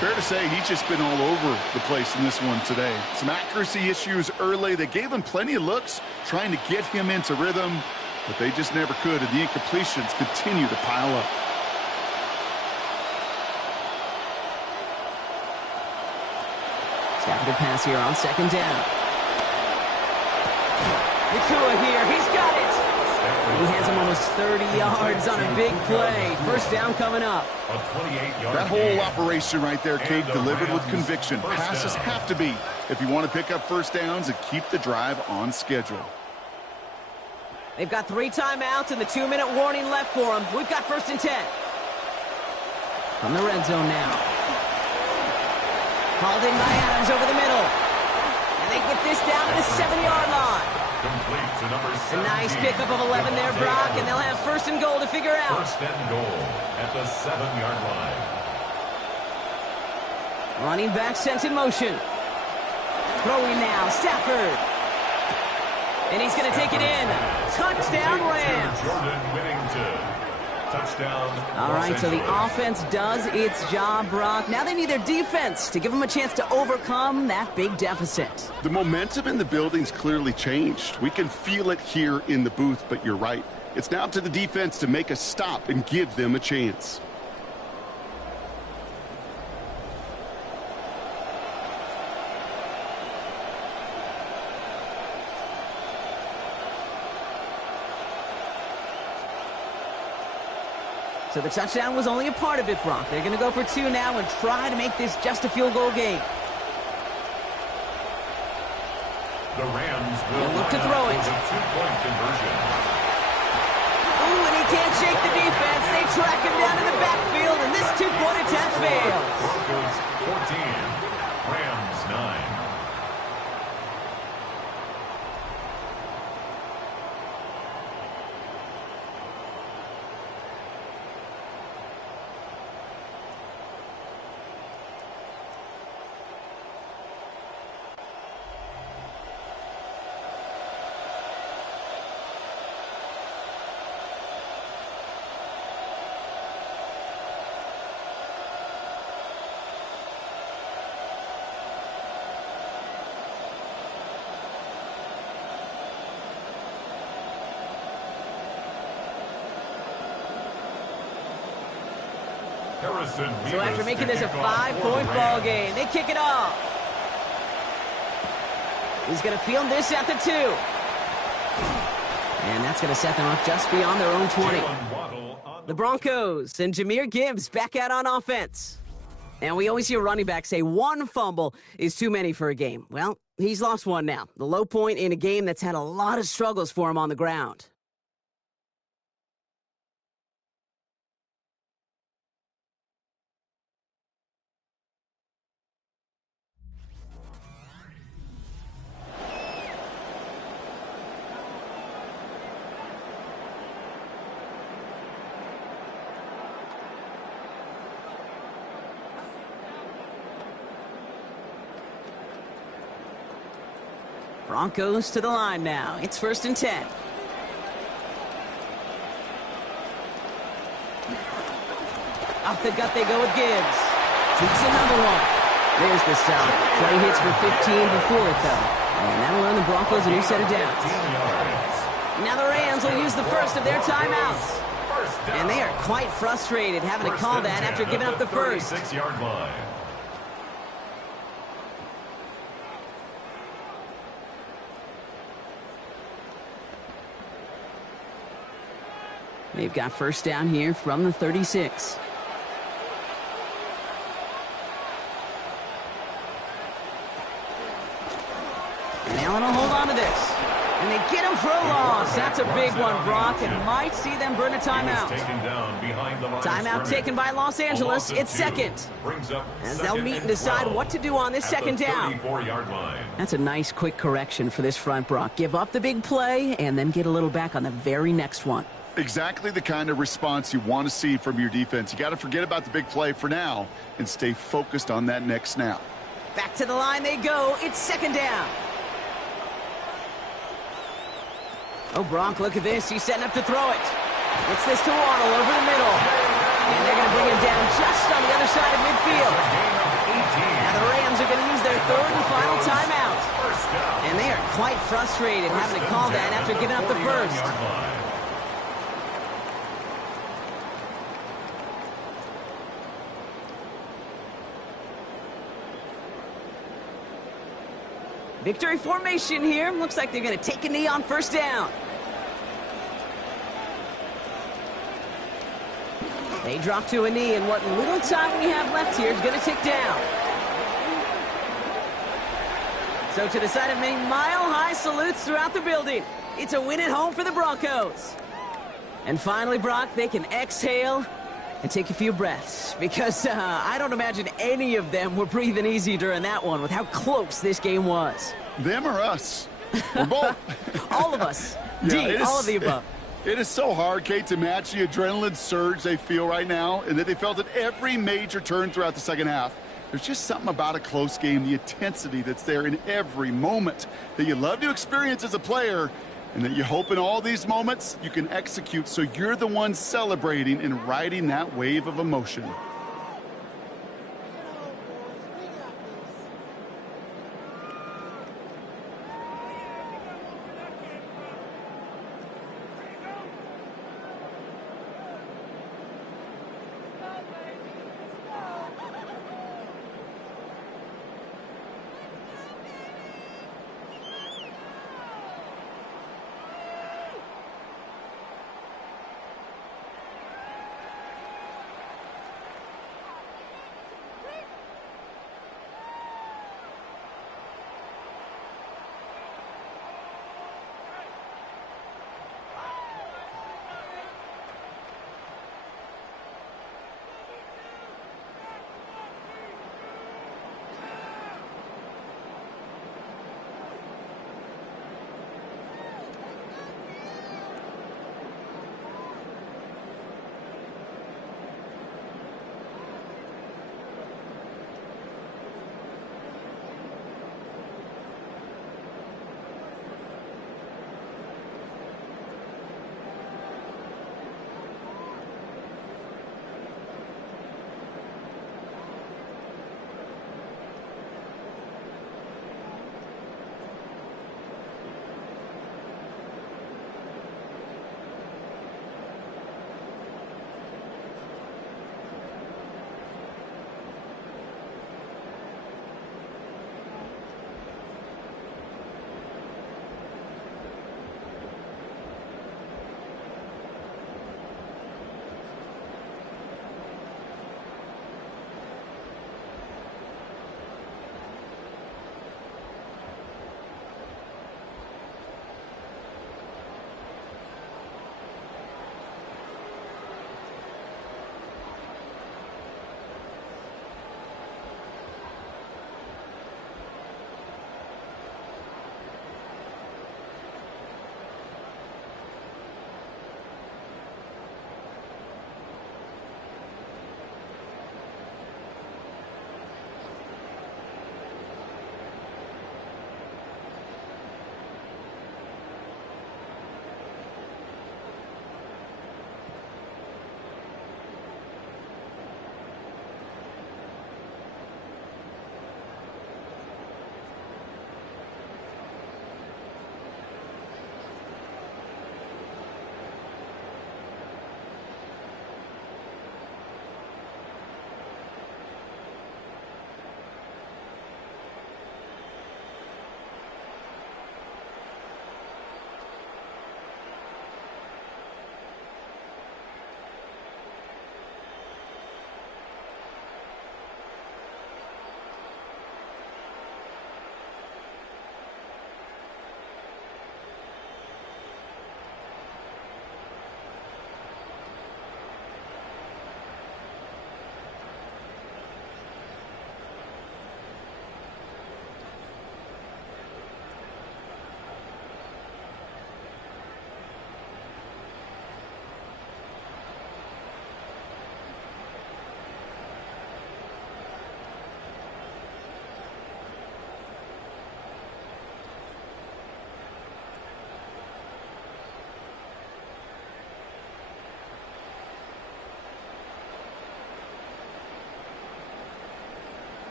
Fair to say he's just been all over the place in this one today. Some accuracy issues early. They gave him plenty of looks trying to get him into rhythm, but they just never could, and the incompletions continue to pile up. Stafford to pass here on second down. Nakua here, he's got it! And he has him almost 30 yards on a big play. First down coming up. That whole operation right there, Cade, delivered with conviction. Passes have to be if you want to pick up first downs and keep the drive on schedule. They've got 3 timeouts and the 2-minute warning left for them. We've got 1st and 10. From the red zone now. Hauled in by Adams over the middle. And they get this down to the 7-yard line. Complete to number 17. A nice pickup of 11 there, Brock, and they'll have 1st and goal to figure out. 1st and goal at the 7-yard line. Running back sent in motion. Throwing now, Stafford. And he's going to take it in. Touchdown, Rams. Jordan Whittington. Touchdown. All right, so the offense does its job, Brock. Now they need their defense to give them a chance to overcome that big deficit. The momentum in the building's clearly changed. We can feel it here in the booth, but you're right. It's now up to the defense to make a stop and give them a chance. So the touchdown was only a part of it, Brock. They're going to go for 2 now and try to make this just a field goal game. The Rams will look to throw it. 2-point conversion. Ooh, and he can't shake the defense. They track him down in the backfield, and this 2-point attempt fails. Broncos 14, Rams 9. So after making this a 5-point ball game, they kick it off. He's going to field this at the 2. And that's going to set them up just beyond their own 20. The Broncos and Jahmyr Gibbs back out on offense. And we always hear running backs say 1 fumble is too many for a game. Well, he's lost 1 now. The low point in a game that's had a lot of struggles for him on the ground. Broncos to the line now. It's 1st and 10. Off the gut they go with Gibbs. Shoots another one. There's the stop. Play hits for 15 before it, though. And that'll earn the Broncos a new set of downs. Now the Rams will use the first of their timeouts. And they are quite frustrated having to call that after giving up the first. 36-yard line. They've got first down here from the 36. And Allen will hold on to this. And they get him for a loss. That's a big one, Brock, and might see them burn a timeout. Timeout taken by Los Angeles. It's 2nd. As they'll meet and decide what to do on this 2nd down. That's a nice quick correction for this front, Brock. Give up the big play and then get a little back on the very next one. Exactly the kind of response you want to see from your defense. You got to forget about the big play for now and stay focused on that next snap. Back to the line they go. It's 2nd down. Oh, Brock, look at this. He's setting up to throw it. It's this to Waddle over the middle. And they're going to bring him down just on the other side of midfield. Now the Rams are going to use their third and final timeout. And they are quite frustrated having to call that after giving up the first. Victory formation here. Looks like they're going to take a knee on first down. They drop to a knee, and what little time we have left here is going to tick down. So to the side of me, mile-high salutes throughout the building. It's a win at home for the Broncos. And finally, Brock, they can exhale and take a few breaths, because I don't imagine any of them were breathing easy during that one with how close this game was. Them or us? We're both. All of us. Yeah, all of the above. It is so hard, Kate, to match the adrenaline surge they feel right now, and that they felt at every major turn throughout the second half. There's just something about a close game, the intensity that's there in every moment that you love to experience as a player, and that you hope in all these moments you can execute so you're the one celebrating and riding that wave of emotion.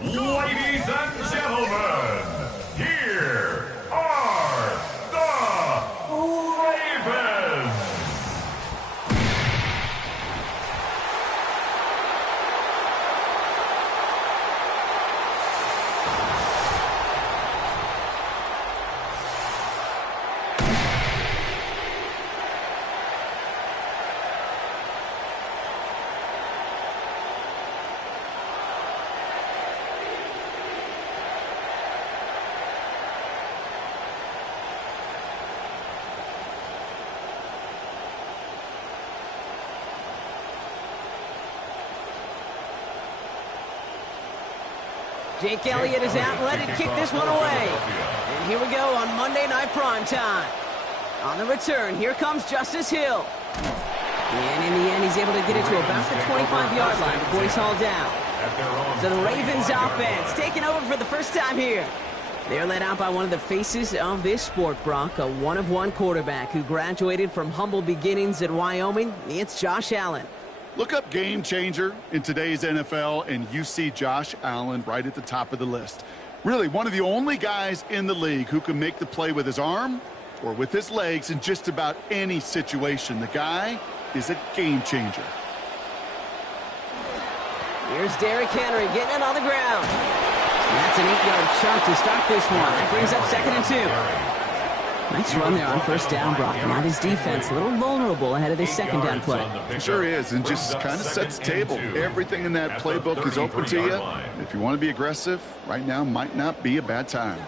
Ladies and gentlemen, here are the Ravens. Jake Elliott is out and ready to kick this one away. And here we go on Monday Night Primetime. On the return, here comes Justice Hill. And in the end, he's able to get it to about the 25-yard line before he's hauled down. at their own. So the Ravens 25-yard offense line. taking over for the first time here. They're led out by one of the faces of this sport, Brock, a one-of-one quarterback who graduated from humble beginnings at Wyoming. It's Josh Allen. Look up game changer in today's NFL, and you see Josh Allen right at the top of the list. Really, one of the only guys in the league who can make the play with his arm or with his legs in just about any situation. The guy is a game changer. Here's Derrick Henry getting it on the ground. That's an 8-yard chunk to start this one. That brings up 2nd and 2. Nice run there on first down, Brock. Now his defense a little vulnerable ahead of this second down play. Sure is, and just kind of sets the table. Everything in that playbook is open to you. If you want to be aggressive, right now might not be a bad time.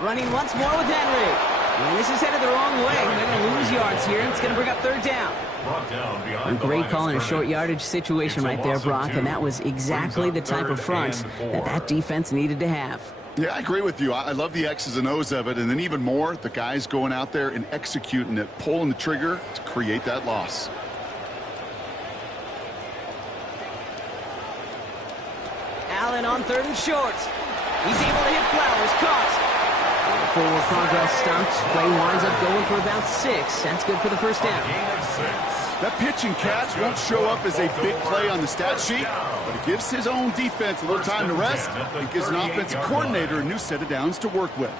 Running once more with Henry. And this is headed the wrong way. They're going to lose yards here. It's going to bring up 3rd down. A great call in a short yardage situation right there, Brock, and that was exactly the type of front that defense needed to have. Yeah, I agree with you. I love the X's and O's of it, and then even more, the guys going out there and executing it, pulling the trigger to create that loss. Allen on 3rd and short. He's able to hit Flowers. Caught. Forward progress stops. Play winds up going for about 6. That's good for the first down. That pitch and catch won't show up as a big play on the stat sheet, but it gives his own defense a little time to rest. It gives an offensive coordinator a new set of downs to work with.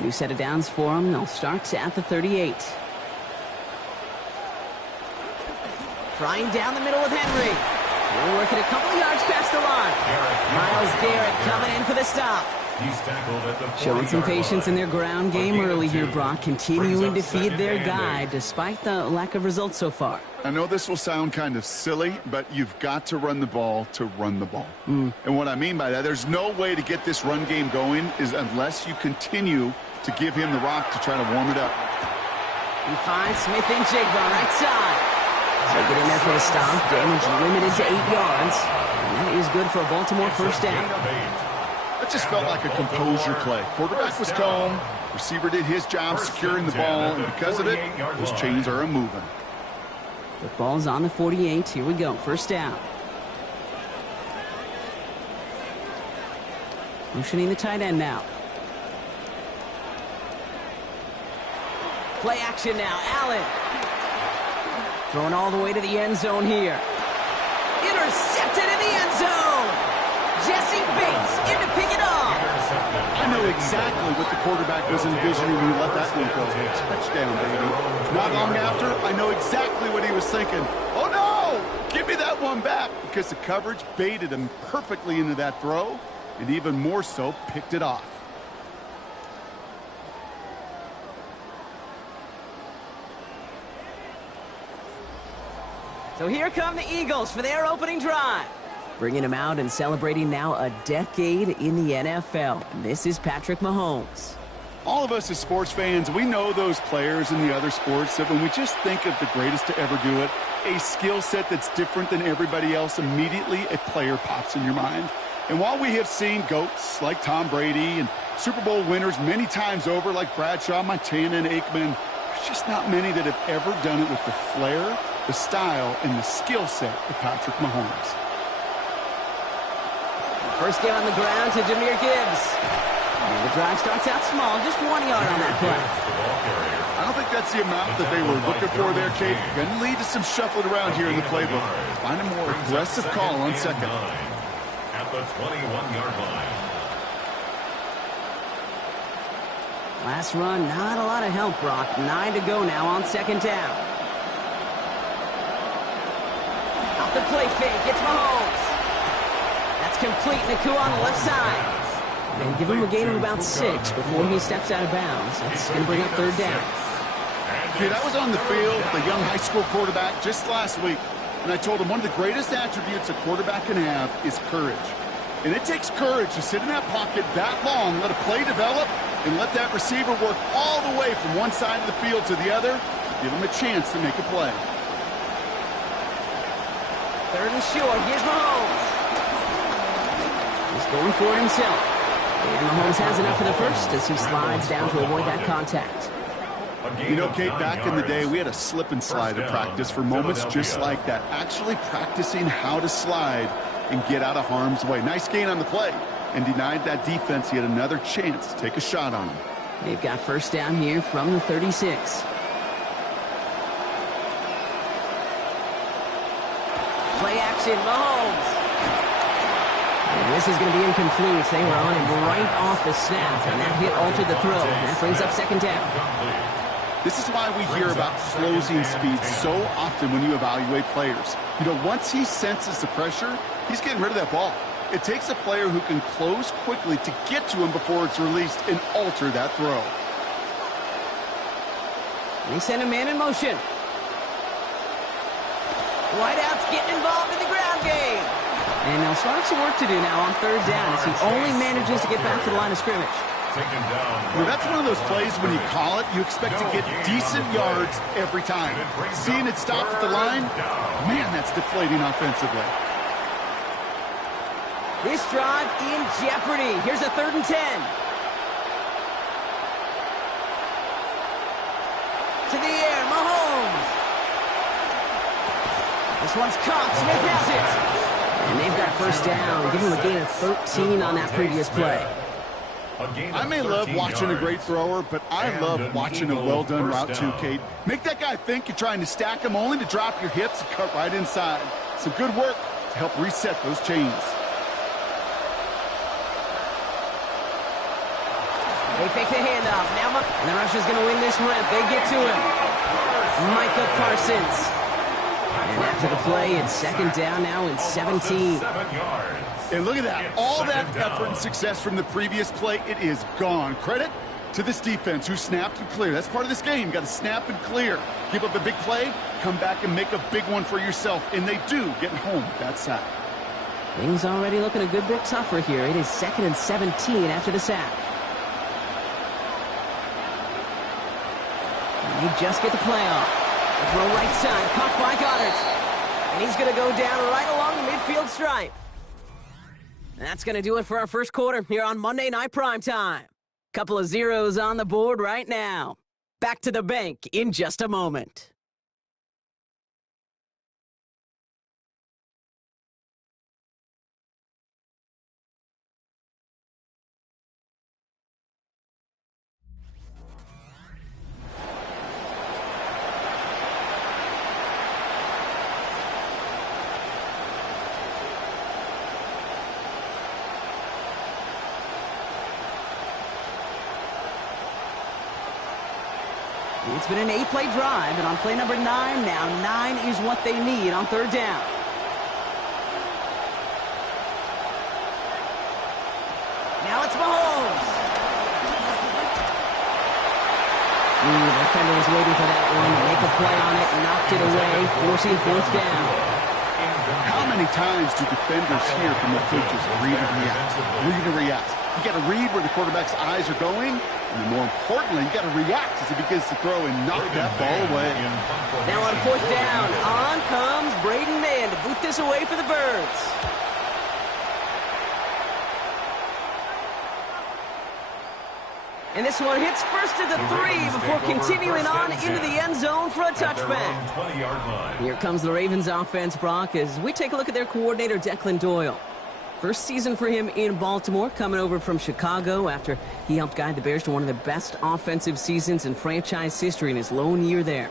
New set of downs for him. They'll start at the 38. Trying down the middle with Henry. They're working a couple of yards past the line. Myles Garrett coming in for the stop. Showing some patience in their ground game early here, Brock, continuing to feed their guy despite the lack of results so far. I know this will sound kind of silly, but you've got to run the ball to run the ball. And what I mean by that, there's no way to get this run game going is unless you continue to give him the rock to try to warm it up. He finds Smith and Jigba right side. They get in there for the stop. Damage limited to 8 yards. And that is good for a Baltimore first down. It just felt like a composure play. Quarterback was calm. Receiver did his job securing the ball, and because of it, those chains are moving. The ball's on the 48. Here we go. First down. Motioning the tight end now. Play action now. Allen. Throwing all the way to the end zone here. Intercepted in the end zone. Jesse Bates in to pick it off. I know exactly what the quarterback was envisioning when he let that one go. Touchdown, baby. Not long after, I know exactly what he was thinking. Oh, no! Give me that one back, because the coverage baited him perfectly into that throw, and even more so, picked it off. So here come the Eagles for their opening drive. Bringing him out and celebrating now a decade in the NFL. This is Patrick Mahomes. All of us as sports fans, we know those players in the other sports that when we just think of the greatest to ever do it, a skill set that's different than everybody else, immediately a player pops in your mind. And while we have seen GOATs like Tom Brady and Super Bowl winners many times over like Bradshaw, Montana, and Aikman, there's just not many that have ever done it with the flair, the style, and the skill set of Patrick Mahomes. First down on the ground to Jahmyr Gibbs. And the drive starts out small, just 1 yard on that play. I don't think that's the amount that they were looking for there, Kate. Going to lead to some shuffling around here in the playbook. Find a more aggressive call on second. At the 21-yard line. Last run, not a lot of help, Brock. 9 to go now on second down. Off the play fake, it's Mahomes. That's complete. Nakua on the left side. And give him a gain of about 6 before he steps out of bounds. That's going to bring up third down. Kid, I was on the field with a young high school quarterback just last week, and I told him one of the greatest attributes a quarterback can have is courage. And it takes courage to sit in that pocket that long, let a play develop, and let that receiver work all the way from one side of the field to the other, give him a chance to make a play. Third and short. Here's Mahomes. He's going for it himself. And Mahomes has enough for the first as he slides down to avoid that contact. You know, Kate, back in the day, we had a slip and slide at practice for moments just like that. Actually practicing how to slide and get out of harm's way. Nice gain on the play. And denied that defense. He had another chance to take a shot on him. They've got first down here from the 36. Play action, Mahomes. And this is going to be incomplete. They were on him right off the snap, and that hit altered the throw. That brings up second down. This is why we hear about closing speed so often when you evaluate players. You know, once he senses the pressure, he's getting rid of that ball. It takes a player who can close quickly to get to him before it's released and alter that throw. They send a man in motion. Wideouts getting involved in the ground game. And they'll start some work to do now on third down as he only manages to get back to the line of scrimmage. Well, that's one of those plays when you call it, you expect to get decent yards every time. Seeing it stop at the line, man, that's deflating offensively. This drive in jeopardy. Here's a 3rd and 10. To the air, Mahomes. This one's caught. Smith has it. And they've got first down. Give him a gain of 13 on that previous play. I may love watching a great thrower, but I love watching a well-done route too, Kate. Make that guy think you're trying to stack him only to drop your hips and cut right inside. Some good work to help reset those chains. They fake the handoff. Now, and the rusher's going to win this rep. They get to him. Micah Parsons. And after the play, it's second down now and 17. And look at that. All that effort and success from the previous play, it is gone. Credit to this defense who snapped and cleared. That's part of this game. You got to snap and clear. Give up a big play, come back and make a big one for yourself. And they do, getting home with that sack. Things already looking a good bit tougher here. It is 2nd and 17 after the sack. And they just get the play off. The throw right side, caught by Goddard. And he's going to go down right along the midfield stripe. And that's going to do it for our first quarter here on Monday Night Primetime. Couple of zeros on the board right now. Back to the bank in just a moment. It's been an 8-play drive, and on play number 9 now, 9 is what they need on third down. Now it's Mahomes. The defender was waiting for that one. Make a play on it, knocked it away, forcing fourth down. How many times do defenders hear from their coaches, read and react, read and react? You got to read where the quarterback's eyes are going, and more importantly, you got to react as he begins to throw and knock that ball away. Now on fourth down, on comes Braden Mann to boot this away for the Birds. And this one hits first at the 3 before continuing on into the end zone for a touchback. Here comes the Ravens offense, Brock, as we take a look at their coordinator, Declan Doyle. First season for him in Baltimore, coming over from Chicago after he helped guide the Bears to one of the best offensive seasons in franchise history in his lone year there.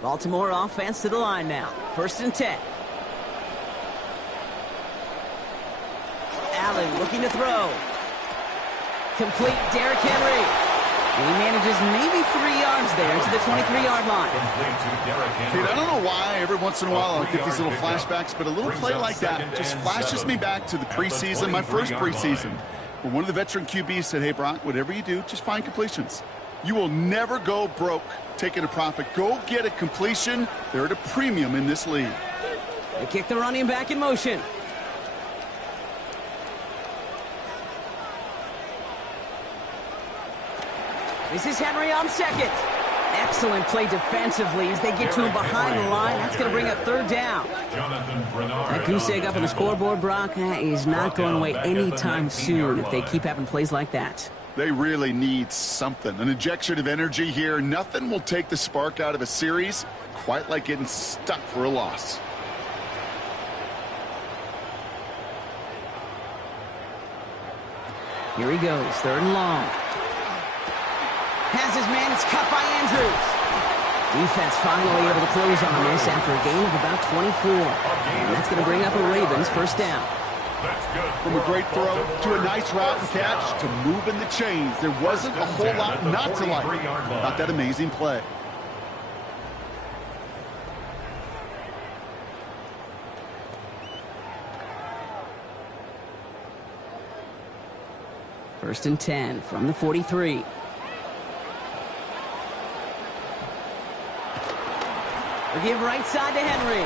Baltimore offense to the line now. 1st and 10. Allen looking to throw. Complete, Derrick Henry. He manages maybe 3 yards there to the 23-yard line. Kate, I don't know why every once in a while I'll get these little flashbacks, but a little play like that just flashes me back to the preseason, my first preseason, where one of the veteran QBs said, hey, Brock, whatever you do, just find completions. You will never go broke taking a profit. Go get a completion. They're at a premium in this league. They kick the running back in motion. This is Henry on second. Excellent play defensively as they get to him behind the line. That's going to bring up third down. That goose egg up on the scoreboard, Brock, is not going away anytime soon if they keep having plays like that. They really need something, an injection of energy here. Nothing will take the spark out of a series quite like getting stuck for a loss. Here he goes, third and long. Has his man, it's cut by Andrews. Defense finally able to close on this after a gain of about 24. And that's going to bring up a Ravens first down. From a great throw to a nice route and catch to moving the chains. There wasn't a whole lot not to like about that amazing play. First and 10 from the 43. We'll give right side to Henry.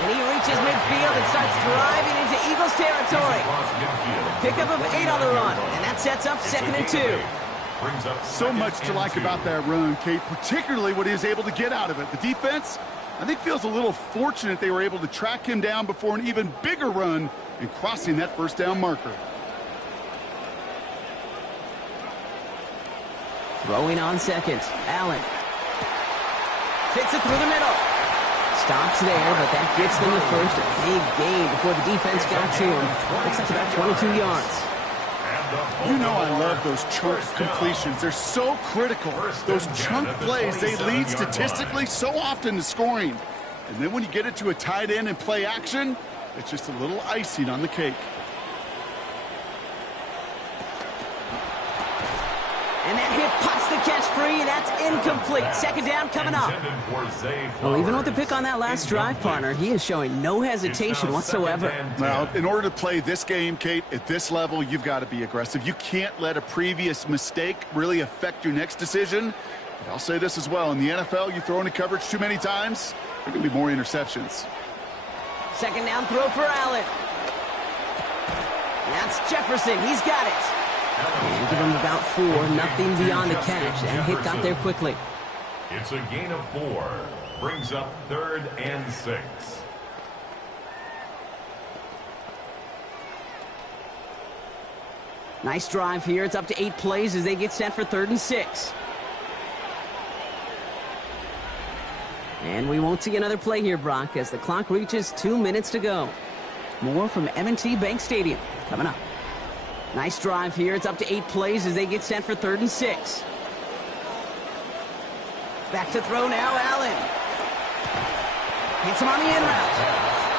And he reaches midfield and starts driving into Eagles territory. Pickup of 8 on the run. And that sets up second and 2. So much to like about that run, Kate, particularly what he was able to get out of it. The defense, I think, feels a little fortunate they were able to track him down before an even bigger run and crossing that first down marker. Throwing on second, Allen. Fits it through the middle. Stops there, but that gets them the first. A big gain before the defense got to him. Looks like about 22 yards. You know I love those chunk completions. They're so critical. Those chunk plays, they lead statistically so often to scoring. And then when you get it to a tight end and play action, it's just a little icing on the cake. And that hit pops the catch free. That's incomplete. Second down coming up. Well, even with the pick on that last drive, partner, he is showing no hesitation whatsoever. Now, in order to play this game, Kate, at this level, you've got to be aggressive. You can't let a previous mistake really affect your next decision. But I'll say this as well. In the NFL, you throw into coverage too many times, there can be more interceptions. Second down throw for Allen. That's Jefferson. He's got it. And give him about 4, nothing beyond the catch. That hit got there quickly. It's a gain of 4. Brings up third and 6. Nice drive here. It's up to 8 plays as they get set for third and 6. And we won't see another play here, Brock, as the clock reaches 2 minutes to go. More from M&T Bank Stadium coming up. Nice drive here. It's up to 8 plays as they get set for third and 6. Back to throw now, Allen. Hits him on the in route.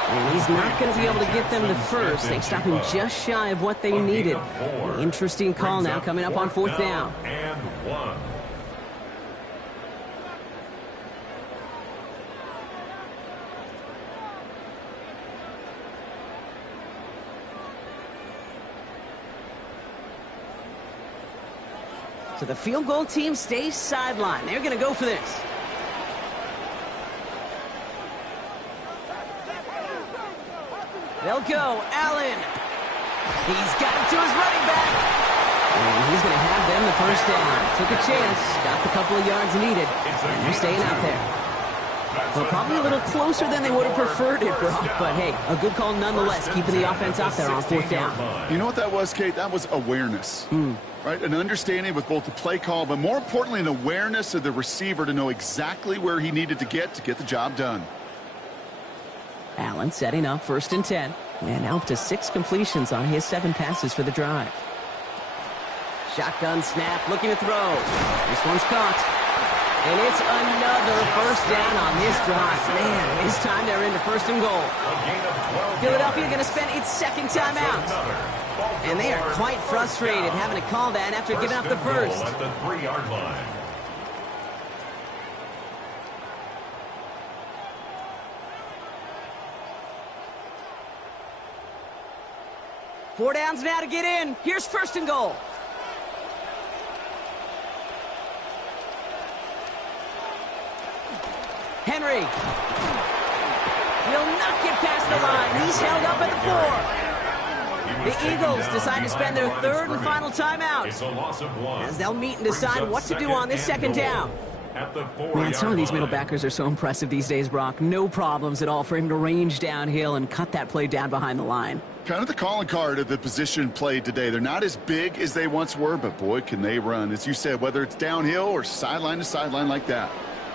And he's not going to be able to get them the first. They stop him just shy of what they needed. An interesting call now coming up on fourth down. And 1. So the field goal team stays sidelined. They're going to go for this. They'll go. Allen. He's got it to his running back. And he's going to have them the first down. Took a chance. Got the couple of yards needed. And they're staying out there. Well, probably a little closer than they would have preferred it, Brock. But, hey, a good call nonetheless, keeping the offense out there on fourth down. You know what that was, Kate? That was awareness. Right? An understanding with both the play call, but more importantly, an awareness of the receiver to know exactly where he needed to get the job done. Allen setting up first and 10. And now up to 6 completions on his 7 passes for the drive. Shotgun snap, looking to throw. This one's caught. And it's another first down on this drive. Man, this time they're into first and goal. Philadelphia going to spend its second timeout. And they are quite frustrated having to call that after giving up the first. At the 3-yard line. Four downs now to get in. Here's first and goal. Henry will not get past the line. He's held up at the 4. The Eagles decide to spend their third and final timeout It's a loss of 1. as they'll meet and decide what to do on this second down. at the 4-yard Man, some of these middle line. backers are so impressive these days, Brock. No problems at all for him to range downhill and cut that play down behind the line. Kind of the calling card of the position played today. They're not as big as they once were, but boy, can they run. As you said, whether it's downhill or sideline to sideline like that.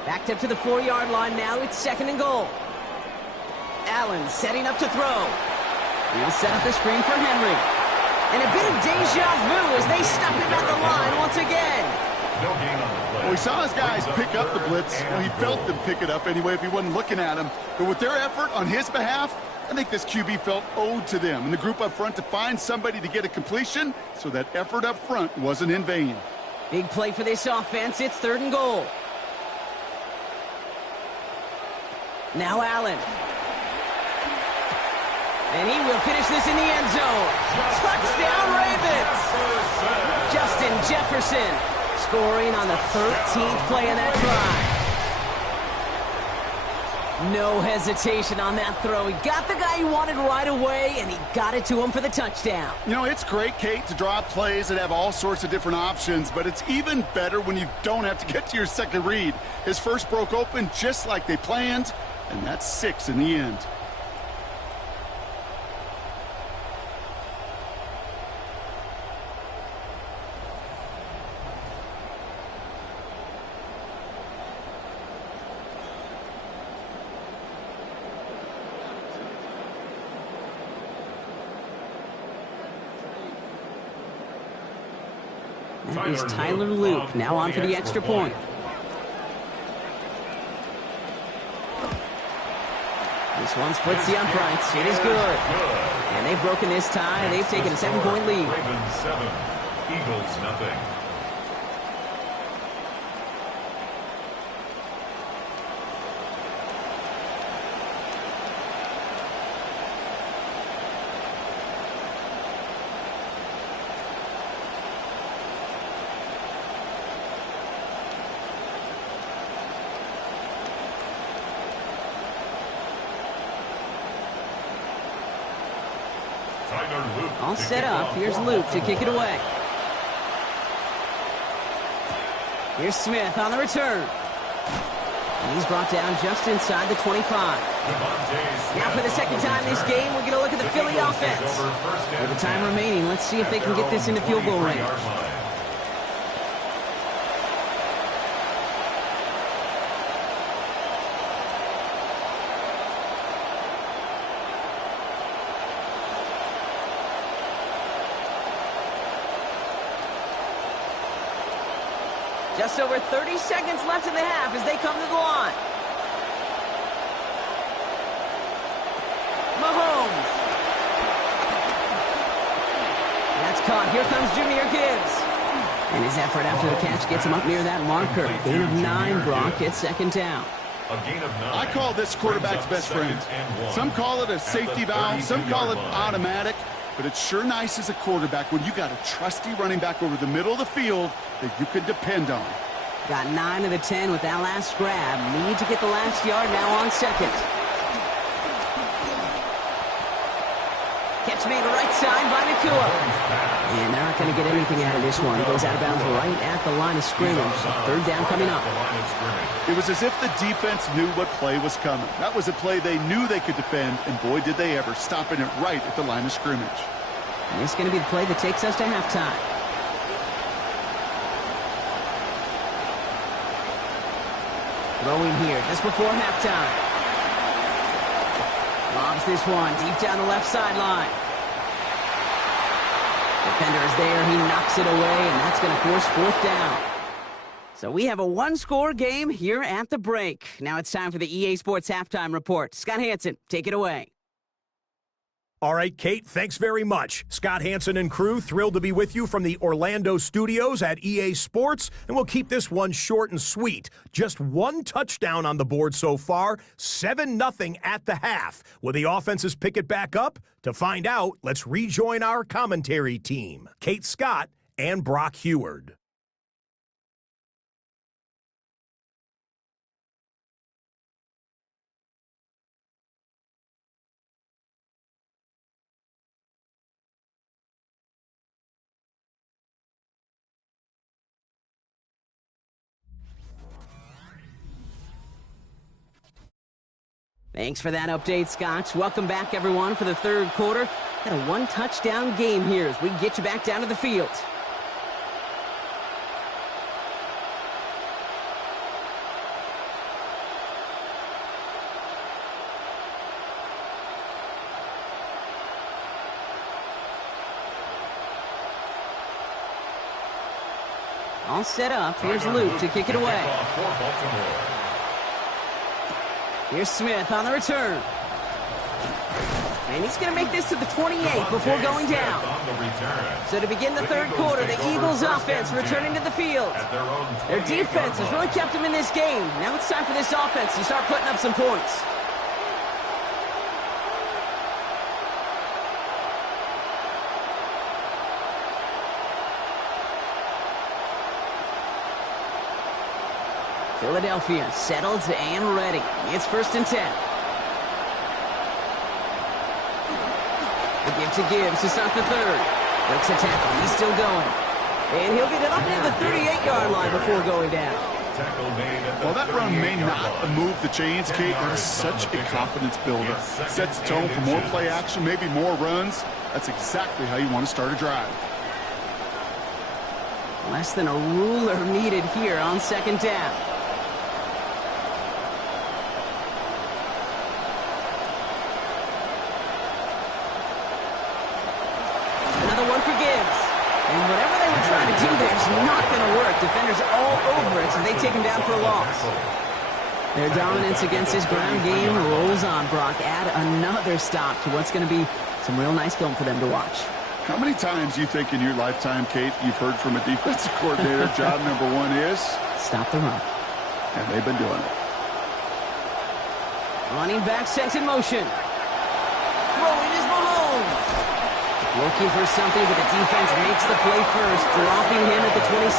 Backed up to the 4-yard line now. It's 2nd and goal. Allen setting up to throw. He'll set up the screen for Henry. And a bit of deja vu as they stop him at the line once again. No gain on the play. Well, we saw his guys pick up the blitz. Well, he felt them pick it up anyway if he wasn't looking at him. But with their effort on his behalf, I think this QB felt owed to them and the group up front to find somebody to get a completion, so that effort up front wasn't in vain. Big play for this offense. It's 3rd and goal. Now Allen. And he will finish this in the end zone. Touchdown, Ravens! Justin Jefferson scoring on the 13th play of that drive. No hesitation on that throw. He got the guy he wanted right away, and he got it to him for the touchdown. You know, it's great, Kate, to draw plays that have all sorts of different options, but it's even better when you don't have to get to your second read. His first broke open just like they planned, and that's 6 in the end. That is Tyler Luke, now on for the extra point. This one splits the uprights. It is good. And they've broken this tie. They've taken a 7-point lead. Ravens 7, Eagles nothing. All set up. Here's Luke to kick it away. Here's Smith on the return. And he's brought down just inside the 25. Now for the second time this game, we're going to look at the Philly offense. With the time remaining, let's see if they can get this into field goal range. Just over 30 seconds left in the half as they come to the line. Mahomes. That's caught. Here comes Jahmyr Gibbs. And his effort after the catch gets him up near that marker. Gain of 9, Brock. It's 2nd down. A gain of 9. I call this quarterback's best friend. Some call it a safety valve, some call it automatic, but it's sure nice as a quarterback when you got a trusty running back over the middle of the field that you could depend on. Got 9 of the 10 with that last grab. Need to get the last yard now on 2nd. Catch made right side by Nakua. And they're not going to get anything out of this one. Goes out of bounds right at the line of scrimmage. 3rd down coming up. It was as if the defense knew what play was coming. That was a play they knew they could defend, and boy, did they ever, stopping it right at the line of scrimmage. And this is going to be the play that takes us to halftime. Throwing here just before halftime. Lobs this one deep down the left sideline. Defender is there. He knocks it away, and that's going to force 4th down. So we have a one-score game here at the break. Now it's time for the EA Sports Halftime Report. Scott Hanson, take it away. All right, Kate, thanks very much. Scott Hanson and crew, thrilled to be with you from the Orlando studios at EA Sports, and we'll keep this one short and sweet. Just 1 touchdown on the board so far, 7-0 at the half. Will the offenses pick it back up? To find out, let's rejoin our commentary team, Kate Scott and Brock Heward. Thanks for that update, Scotch. Welcome back, everyone, for the third quarter. Got a one-touchdown game here as we get you back down to the field. All set up. Here's Luke to kick it away. Here's Smith on the return. And he's going to make this to the 28 before going down. So to begin the third quarter, the Eagles offense returning to the field. Their defense has really kept them in this game. Now it's time for this offense to start putting up some points. Philadelphia settled and ready. It's 1st and 10. The give to Gibbs to start the third. Breaks a tackle. He's still going. And he'll get it up near the 38-yard line before going down. Well, that run may not move the chains, Kate. That is such a confidence builder. Sets the tone for more play action, maybe more runs. That's exactly how you want to start a drive. Less than a ruler needed here on 2nd down. And whatever they were trying to do there is not going to work. Defenders all over it, so they take him down for a loss. Their dominance against his ground game rolls on, Brock. Add another stop to what's going to be some real nice film for them to watch. How many times do you think in your lifetime, Kate, you've heard from a defensive coordinator, job number one is? Stop the run. And they've been doing it. Running back sent in motion. Throwing is Mahomes. Looking for something, but the defense makes the play first, dropping him at the 27.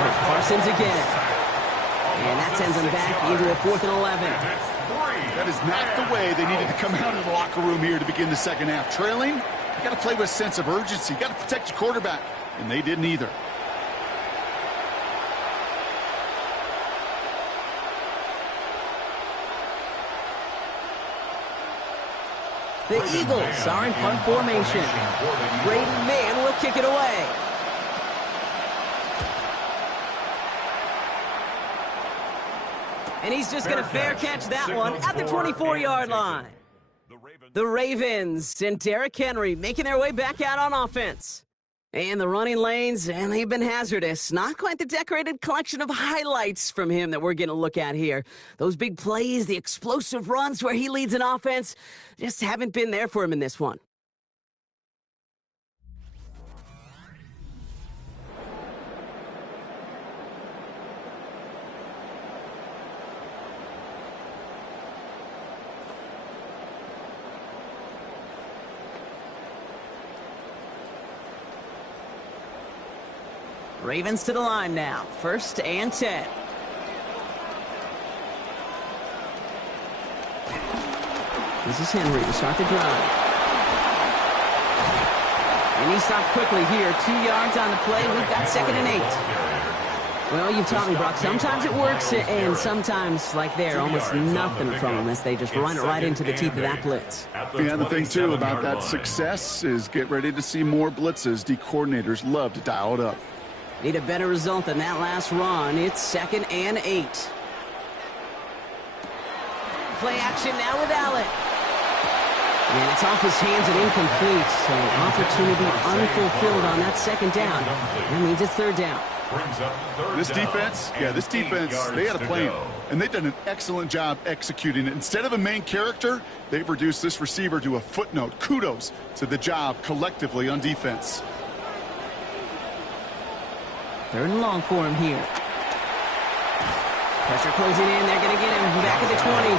There's Parsons again. And that sends them back into a 4th and 11. That is not the way they needed to come out of the locker room here to begin the second half. Trailing, you got to play with a sense of urgency. You got to protect your quarterback. And they didn't either. The Eagles are in punt formation. Brady Mann will kick it away. And he's just going to fair catch that one at the 24-yard line. The Ravens and Derrick Henry making their way back out on offense. And the running lanes, and they've been hazardous. Not quite the decorated collection of highlights from him that we're going to look at here. Those big plays, the explosive runs where he leads an offense, just haven't been there for him in this one. Ravens to the line now. 1st and 10. This is Henry to start the drive. And he stopped quickly here. 2 yards on the play. We've got 2nd and 8. Well, you've taught me, Brock. Sometimes it works, and sometimes, like there, almost nothing from them as they just run it right into the teeth of that blitz. Yeah, the thing, too, about that success is get ready to see more blitzes. D coordinators love to dial it up. Need a better result than that last run. It's 2nd and 8. Play action now with Allen. And it's off his hands and incomplete. So opportunity unfulfilled on that 2nd down. That means it's 3rd down. This defense, they had a plan. And they've done an excellent job executing it. Instead of a main character, they've reduced this receiver to a footnote. Kudos to the job collectively on defense. 3rd and long for him here. Pressure closing in. They're going to get him back at the 20.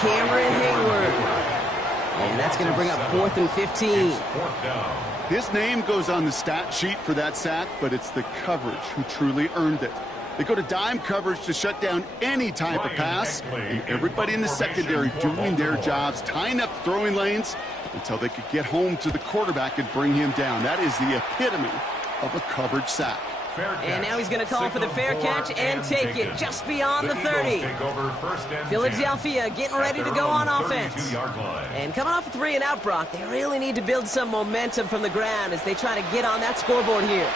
Cameron Hayward. And that's going to bring up 4th and 15. His name goes on the stat sheet for that sack, but it's the coverage who truly earned it. They go to dime coverage to shut down any type of pass, and everybody in the secondary doing their jobs, tying up throwing lanes until they could get home to the quarterback and bring him down. That is the epitome of a coverage sack. And now he's going to call for the fair catch and take it just beyond the 30. Philadelphia getting ready to go on offense. And coming off a 3-and-out, Brock, they really need to build some momentum from the ground as they try to get on that scoreboard here.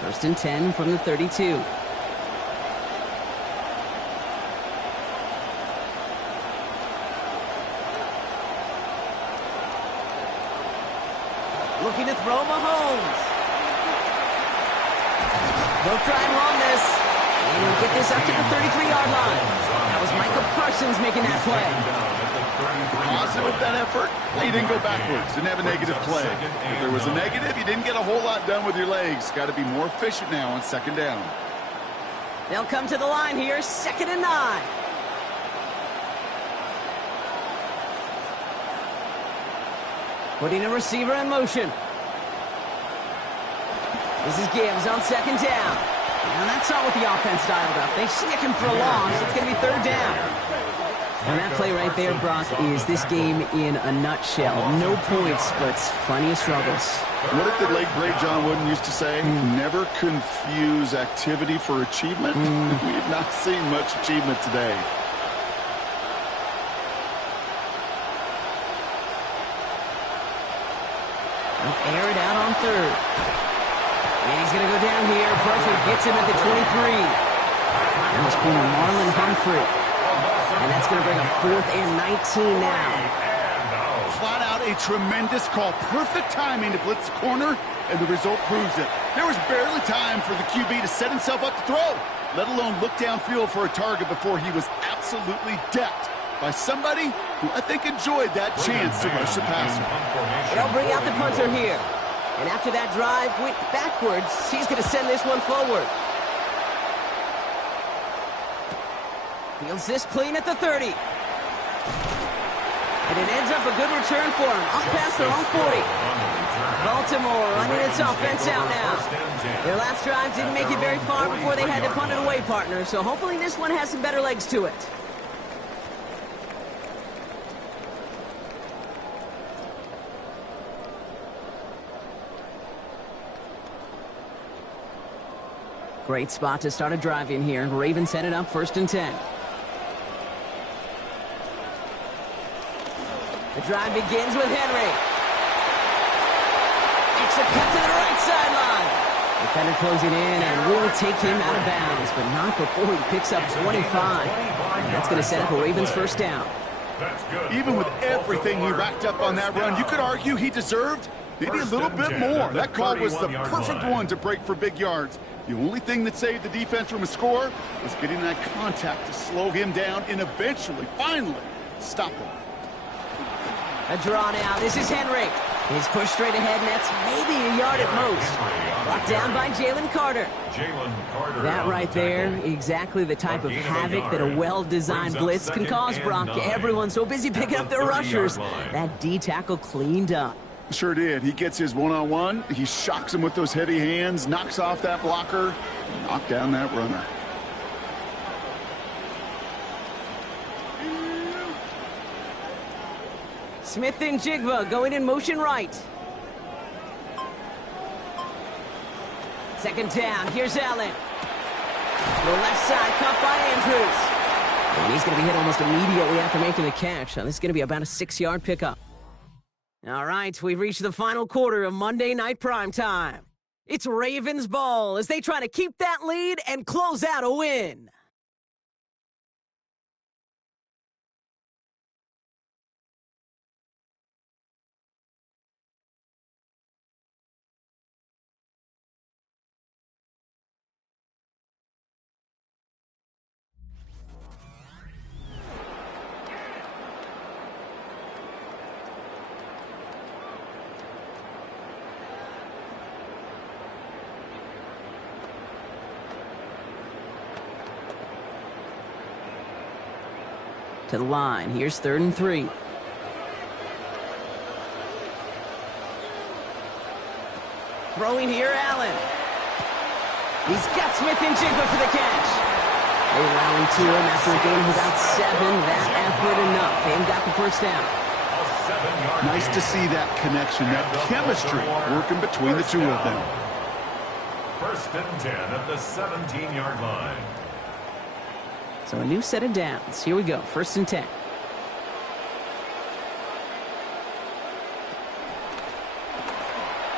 First and 10 from the 32. Looking to throw Mahomes. They'll try and run this. And he'll get this up to the 33-yard line. That was Michael Parsons making that play. Positive with that effort. He didn't go backwards. Didn't have a negative play. If there was a negative, you didn't get a whole lot done with your legs. Got to be more efficient now on second down. They'll come to the line here, 2nd and 9. Putting a receiver in motion. This is Gibbs on 2nd down. And that's not what the offense dialed up. They stick him for a loss. It's going to be 3rd down. And that play right there, Brock, is this game in a nutshell. No points, but plenty of struggles. What did the late, great John Wooden used to say? Never confuse activity for achievement. We have not seen much achievement today. Air it out on 3rd. And he's going to go down here. Pressure gets him at the 23. That was corner Marlon Humphrey. And that's going to bring up 4th and 19 now. Flat out a tremendous call. Perfect timing to blitz the corner, and the result proves it. There was barely time for the QB to set himself up to throw, let alone look downfield for a target before he was absolutely decked by somebody who I think enjoyed that chance to rush the passer. They'll bring out the punter here. And after that drive went backwards, he's going to send this one forward. Fields this clean at the 30. And it ends up a good return for him. Up past their own 40. Baltimore running its offense out now. Their last drive didn't make it very far before they had to punt it away, partner. So hopefully this one has some better legs to it. Great spot to start a drive in here. Ravens set it up 1st and 10. The drive begins with Henry. It's a cut to the right sideline. Defender closing in and will take him out of bounds, but not before he picks up 25. And that's going to set up a Ravens 1st down. Even with everything he racked up on that run, you could argue he deserved maybe a little bit more. That call was the perfect one to break for big yards. The only thing that saved the defense from a score was getting that contact to slow him down and eventually, finally, stop him. A draw now. This is Henry. He's pushed straight ahead, and that's maybe a yard at most. Brought down by Jalen Carter. That right there, exactly the type of havoc that a well-designed blitz can cause, Brock. Everyone's so busy picking up their rushers. That D tackle cleaned up. Sure did. He gets his one-on-one. He shocks him with those heavy hands, knocks off that blocker, knocked down that runner. Smith and Jigba going in motion right. 2nd down. Here's Allen. The left side caught by Andrews. And he's going to be hit almost immediately after making the catch. Now, this is going to be about a 6-yard pickup. All right, we've reached the final quarter of Monday Night Primetime. It's Ravens ball as they try to keep that lead and close out a win. To the line. Here's 3rd and 3. Throwing here, Allen. He's got Smith and Jigba for the catch. They rally to him after a gain of about 7. That effort enough. They got the first down. Nice to see that connection, that chemistry working between the two of them. First and 10 at the 17-yard line. So a new set of downs. Here we go. First and 10.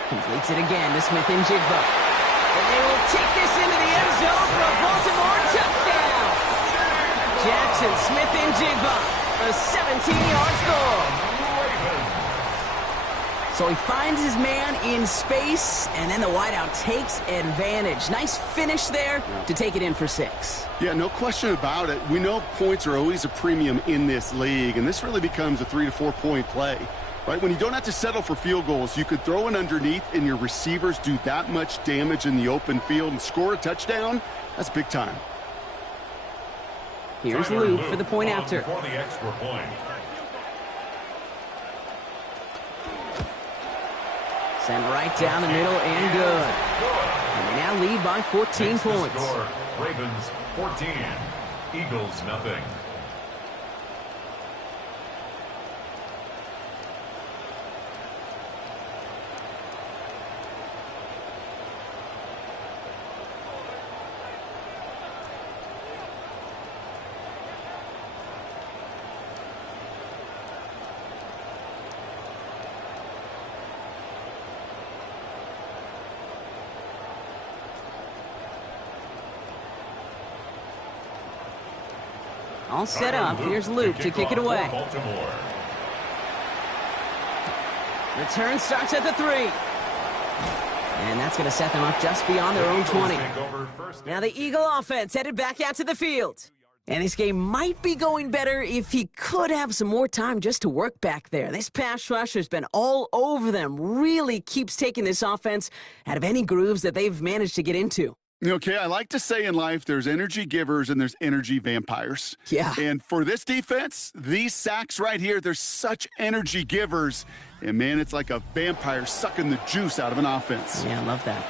Completes it again to Smith and Jigba. And they will take this into the end zone for a Baltimore touchdown. Jackson, Smith and Jigba. A 17-yard score. So he finds his man in space, and then the wideout takes advantage. Nice finish there to take it in for 6. Yeah, no question about it. We know points are always a premium in this league, and this really becomes a 3 to 4 point play. Right? When you don't have to settle for field goals, you could throw it underneath and your receivers do that much damage in the open field and score a touchdown. That's big time. Here's Luke for the point after. For the extra point. Sent right down the middle and good. And they now lead by 14 points. Score, Ravens 14, Eagles nothing. All set up. Here's Luke to kick it away. Return starts at the 3. And that's going to set them up just beyond their own 20. Now the Eagle offense headed back out to the field. And this game might be going better if he could have some more time just to work back there. This pass rush has been all over them. Really keeps taking this offense out of any grooves that they've managed to get into. Okay, I like to say in life there's energy givers and there's energy vampires. Yeah. And for this defense, these sacks right here, they're such energy givers. And, man, it's like a vampire sucking the juice out of an offense. Yeah, I love that.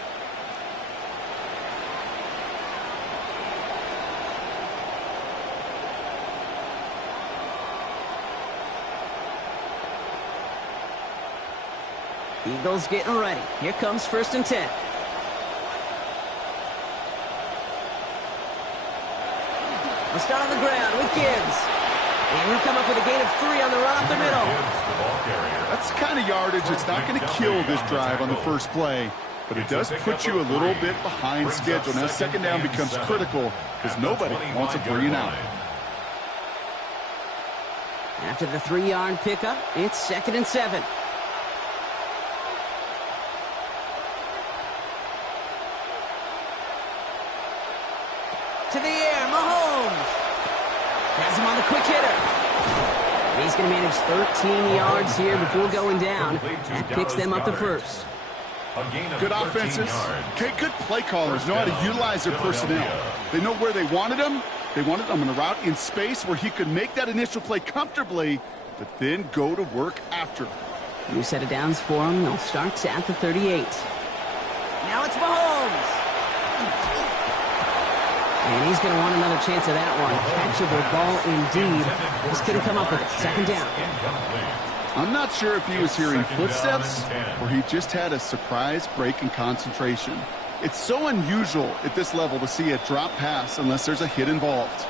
Eagles getting ready. Here comes first and 10. We'll start on the ground with Gibbs. And he'll come up with a gain of 3 on the run up the middle. That's the kind of yardage that's not going to kill this drive on the first play, but it does put you a little bit behind schedule. Now second down becomes critical because nobody wants a 3-and-out. After the 3-yard pickup, it's second and 7. To the air, Mahomes. Has him on the quick hitter. And he's going to manage 13 yards here before going down. That picks them up the first. Good offenses. Okay, good play callers know how to utilize their personnel. They know where they wanted them. They wanted them on a route in space where he could make that initial play comfortably, but then go to work after. New set of downs for him. They'll start at the 38. Now it's Mahomes. And he's going to want another chance of that one. Catchable ball indeed. Just couldn't come up with it. Second down. I'm not sure if he was hearing footsteps or he just had a surprise break in concentration. It's so unusual at this level to see a drop pass unless there's a hit involved.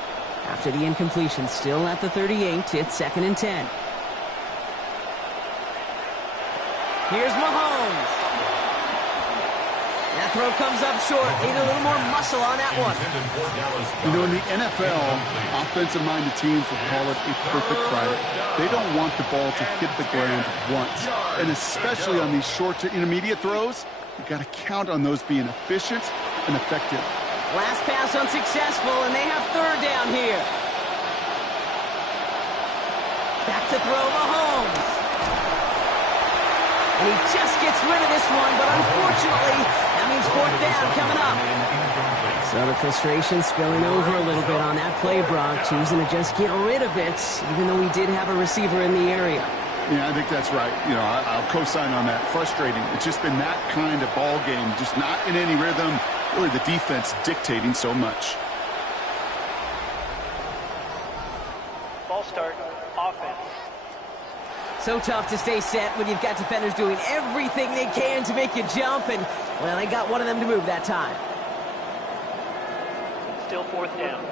After the incompletion, still at the 38, it's second and 10. Here's Mahomes. That throw comes up short. Need a little more muscle on that one. You know, in the NFL, offensive-minded teams will call it a perfect Friday. They don't want the ball to hit the ground once. And especially on these short to intermediate throws, you've got to count on those being efficient and effective. Last pass unsuccessful, and they have third down here. Back to throw Mahomes. And he just gets rid of this one, but unfortunately, that means fourth down coming up. So the frustration spilling over a little bit on that play, Brock, choosing to just get rid of it, even though we did have a receiver in the area. Yeah, I think that's right. You know, I'll co-sign on that. Frustrating. It's just been that kind of ball game, just not in any rhythm. Really, the defense dictating so much. So tough to stay set when you've got defenders doing everything they can to make you jump, and, well, they got one of them to move that time. Still fourth down.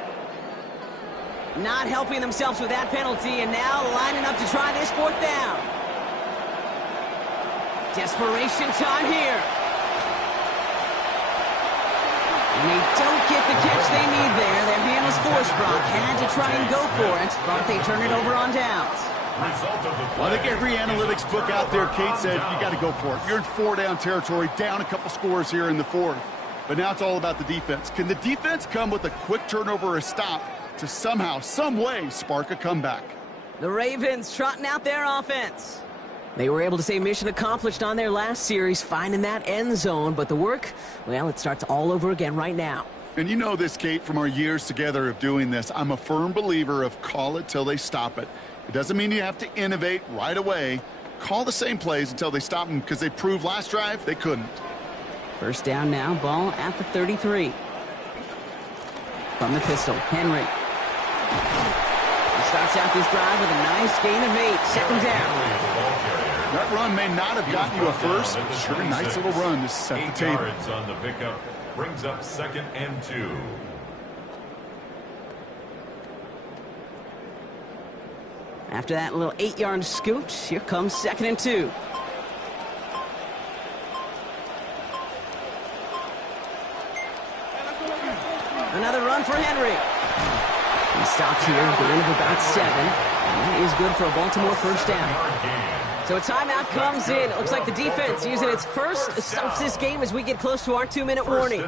Not helping themselves with that penalty, and now lining up to try this fourth down. Desperation time here. And they don't get the catch they need there. Their hand was forced. Brock had to try and go for it, but they turn it over on downs. Well, I think every analytics book out there, Kate, said you got to go for it. You're in 4-down territory, down a couple scores here in the fourth. But now it's all about the defense. Can the defense come with a quick turnover or a stop to somehow, some way, spark a comeback? The Ravens trotting out their offense. They were able to say mission accomplished on their last series, finding that end zone. But the work, well, it starts all over again right now. And you know this, Kate, from our years together of doing this. I'm a firm believer of call it till they stop it. It doesn't mean you have to innovate right away. Call the same plays until they stop them, because they proved last drive they couldn't. First down now, ball at the 33. From the pistol, Henry. He starts out this drive with a nice gain of 8. Second down. That run may not have gotten you a first, but sure, a nice little run to set the table. 8 yards on the pickup brings up 2nd and 2. After that little 8-yard scoot, here comes 2nd and 2. Another run for Henry. He stops here, gain of about 7. And that is good for a Baltimore first down. So a timeout comes in. It looks like the defense using its first stops this game as we get close to our 2-minute warning.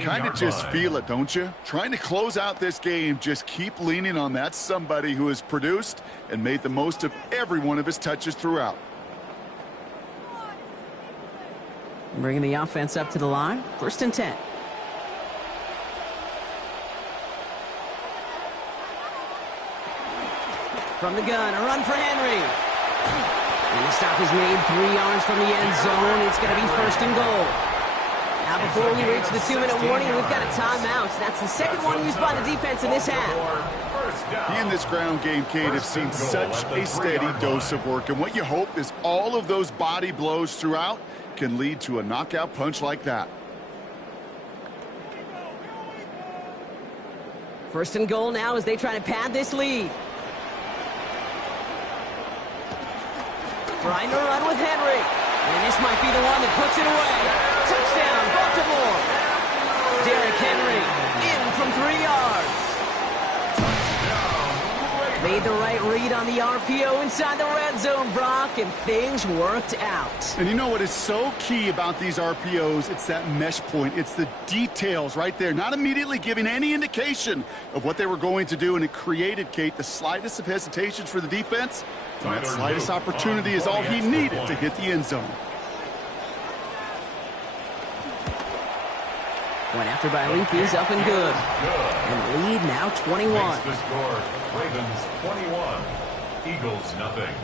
Kind of just feel it, don't you? Trying to close out this game, just keep leaning on that somebody who has produced and made the most of every one of his touches throughout. Bringing the offense up to the line. 1st and 10. From the gun, a run for Henry. And the stop is made 3 yards from the end zone. It's going to be 1st and goal. Now, before we reach the 2-minute warning, we've got a timeout. That's the second one used by the defense in this half. He and this ground game, Kate, have seen such a steady dose of work. And what you hope is all of those body blows throughout can lead to a knockout punch like that. 1st and goal now as they try to pad this lead. Trying to run with Henry. And this might be the one that puts it away. Touchdown, Baltimore. Derrick Henry in from 3 yards. Made the right read on the RPO inside the red zone, Brock, and things worked out. And you know what is so key about these RPOs? It's that mesh point. It's the details right there, not immediately giving any indication of what they were going to do, and it created, Kate, the slightest of hesitations for the defense. And that slightest opportunity is all he needed to hit the end zone. Went after by Leap is up and good. And lead now 21. Makes the score. Ravens 21. Eagles nothing.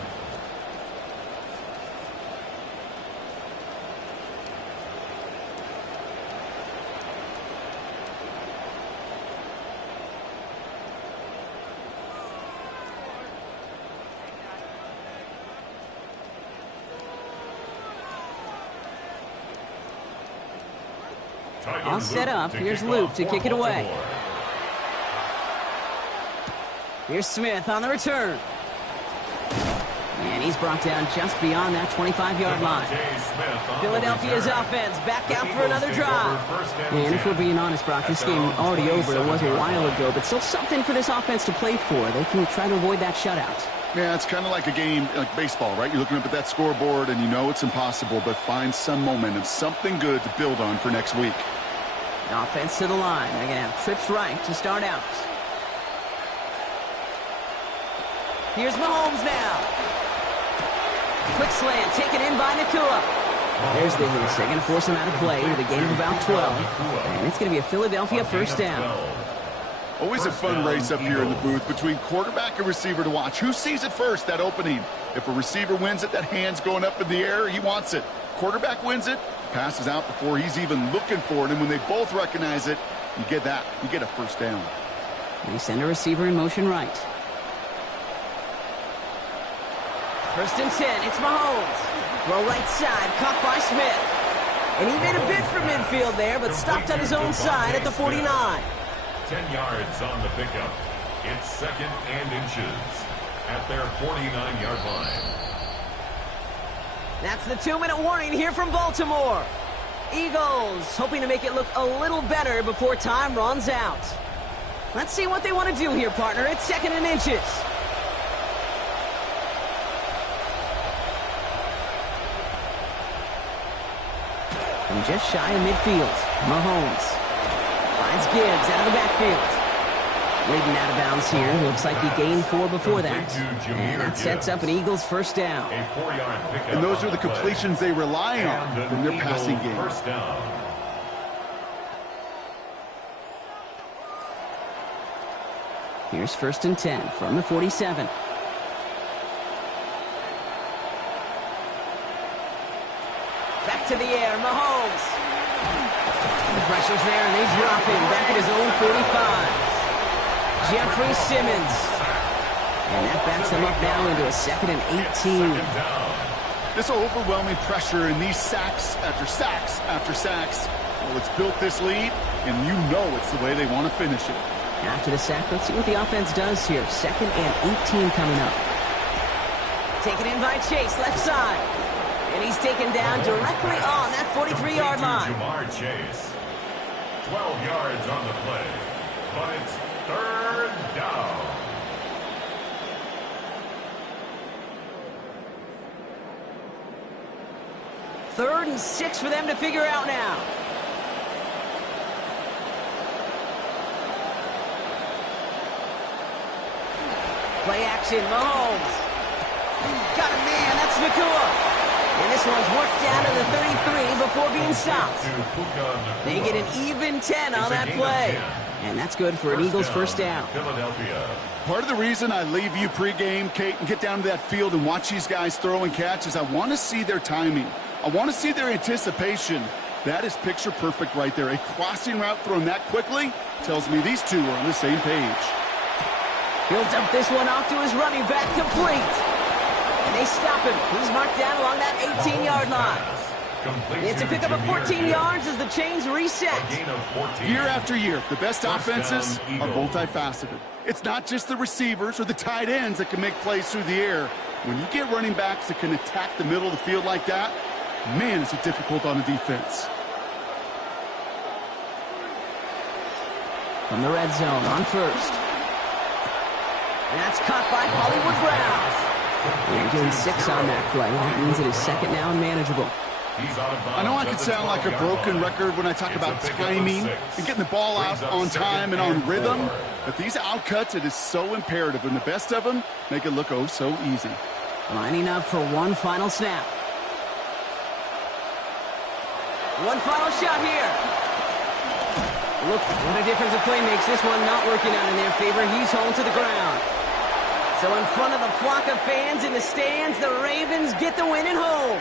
All set up. Here's Luke to kick it away. Here's Smith on the return. And he's brought down just beyond that 25-yard line. Philadelphia's offense back out for another drive. And if we're being honest, Brock, this game already over. It was a while ago, but still something for this offense to play for. They can try to avoid that shutout. Yeah, it's kind of like a game, like baseball, right? You're looking up at that scoreboard, and you know it's impossible, but find some momentum, something good to build on for next week. Offense to the line. They're going to have trips right to start out. Here's Mahomes now. Quick slant taken in by Nakua. There's the hit. They're going to force him out of play with a gain of about 12. And it's going to be a Philadelphia first down. Always a fun race up here in the booth between quarterback and receiver to watch. Who sees it first, that opening? If a receiver wins it, that hand's going up in the air, he wants it. Quarterback wins it, passes out before he's even looking for it. And when they both recognize it, you get that. You get a first down. They send a receiver in motion right. First and 10, it's Mahomes. Throw right side, caught by Smith. And he made a bid for midfield there, but stopped on his own side at the 49. 10 yards on the pickup. It's second and inches at their 49-yard line. That's the 2-minute warning here from Baltimore. Eagles hoping to make it look a little better before time runs out. Let's see what they want to do here, partner. It's second and inches. And just shy of midfield, Mahomes finds Gibbs out of the backfield. Leading out of bounds here. Looks like he gained 4 before that. And that sets up an Eagles first down. And those are the completions they rely on from their passing game. First down. Here's first and 10 from the 47. Back to the air, Mahomes. The pressure's there, and they drop him back at his own 45. Jeffrey Simmons. And that backs them up now into a second and 18. This overwhelming pressure and these sacks after sacks after sacks, well, it's built this lead, and you know it's the way they want to finish it. After the sack, let's see what the offense does here. Second and 18 coming up. Taken in by Chase, left side. And he's taken down directly on that 43-yard line. Ja'Marr Chase. 12 yards on the play. But it's third down. Third and 6 for them to figure out now. Play action, Mahomes. Got a man, that's Nakua. And this one's worked down to the 33 before being stopped. They get an even 10 on that play. And that's good for an Eagles first down. Philadelphia. Part of the reason I leave you pregame, Kate, and get down to that field and watch these guys throw and catch is I want to see their timing. I want to see their anticipation. That is picture perfect right there. A crossing route thrown that quickly tells me these two are on the same page. He'll dump this one off to his running back, complete. And they stop him. He's marked down along that 18-yard line. It's a pickup of 14 yards as the chains reset. Year after year, the best offenses are multifaceted. It's not just the receivers or the tight ends that can make plays through the air. When you get running backs that can attack the middle of the field like that, man, is it difficult on the defense. From the red zone on first. And that's caught by Hollywood Brown. And doing 6 on that play. That means it is second now and manageable. I know I could sound like a broken record when I talk about timing and getting the ball out on time and on rhythm, but these outcuts, it is so imperative, and the best of them make it look oh so easy. Lining up for one final snap. One final shot here. Look what a difference a play makes. This one not working out in their favor. He's home to the ground. So in front of the flock of fans in the stands, the Ravens get the win at home.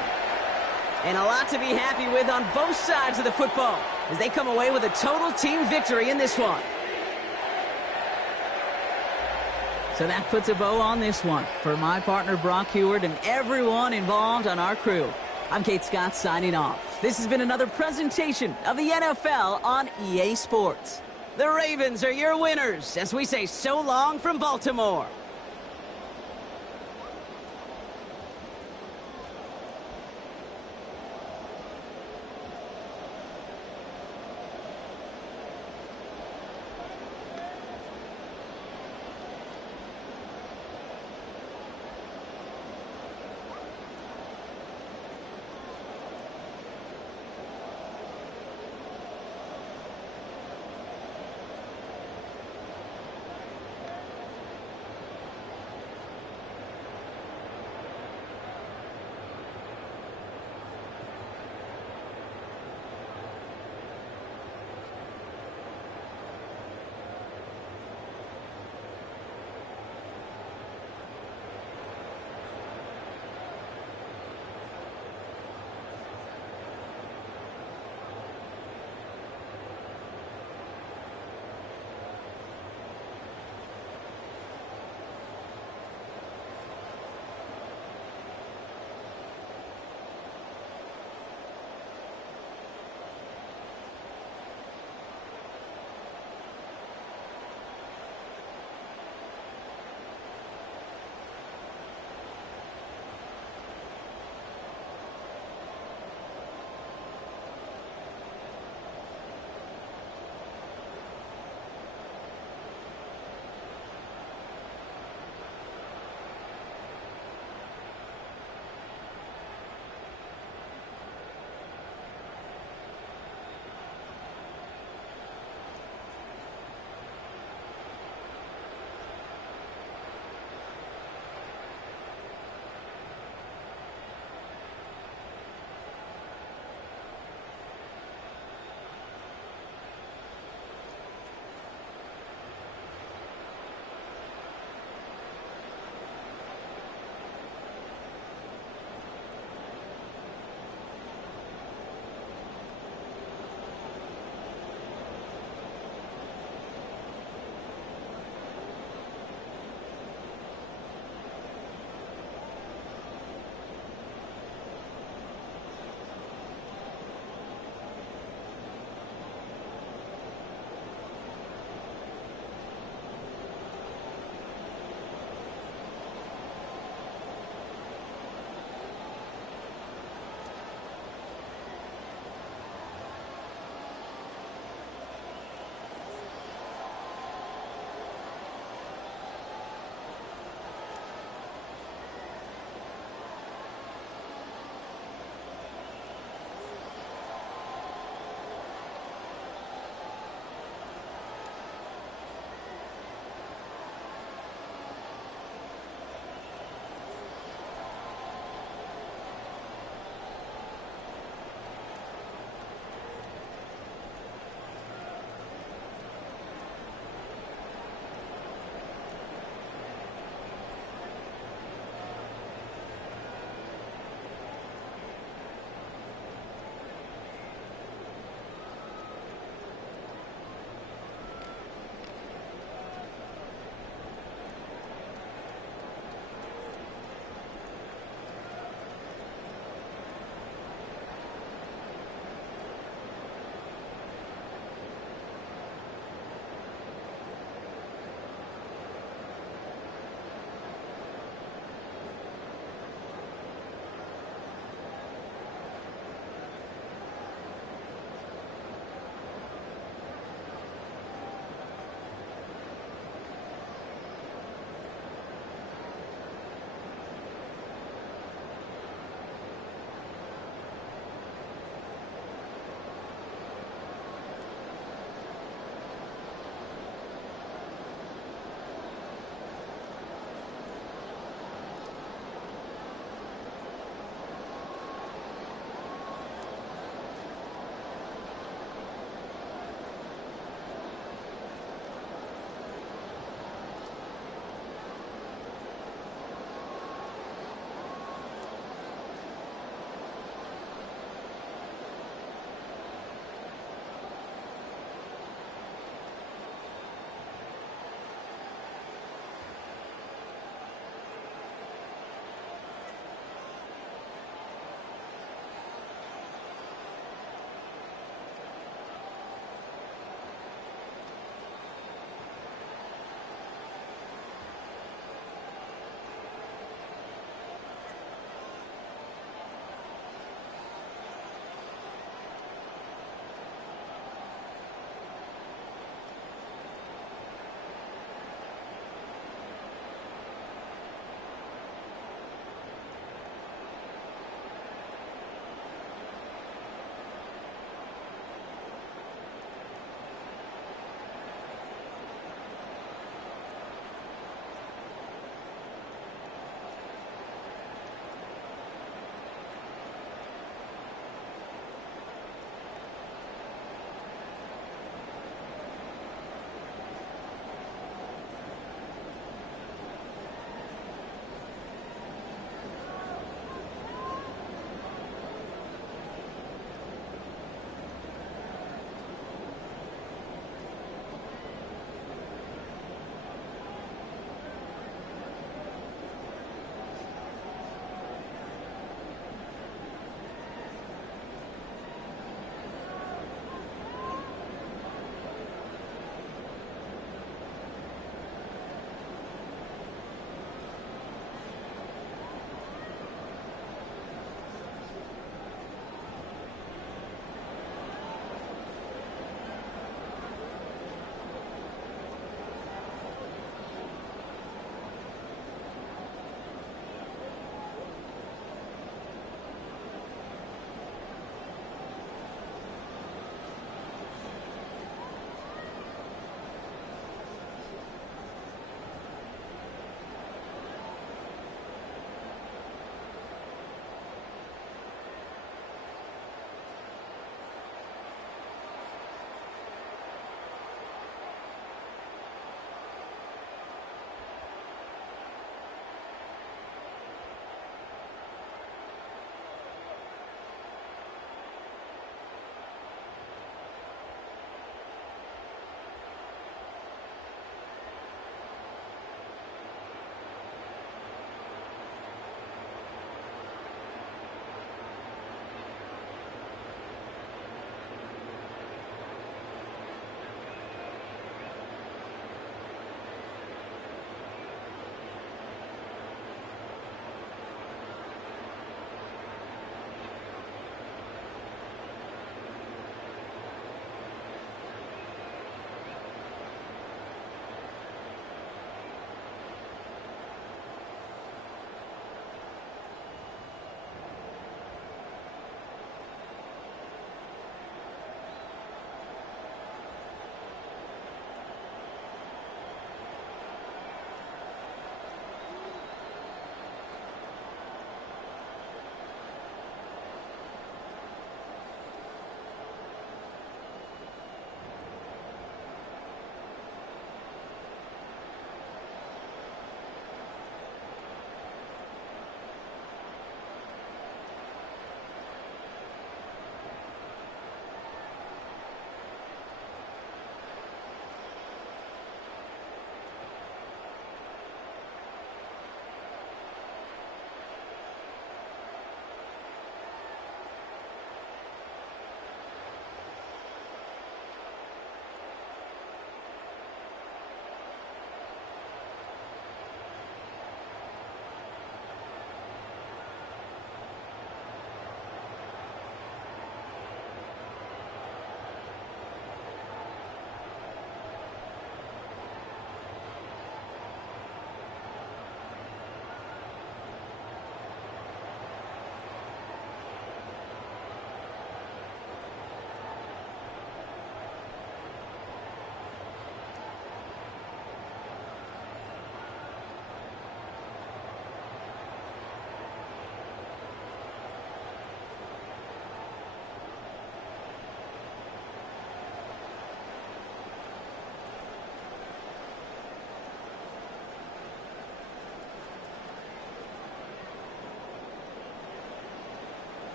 And a lot to be happy with on both sides of the football as they come away with a total team victory in this one. So that puts a bow on this one. For my partner Brock Huard and everyone involved on our crew, I'm Kate Scott signing off. This has been another presentation of the NFL on EA Sports. The Ravens are your winners as we say so long from Baltimore.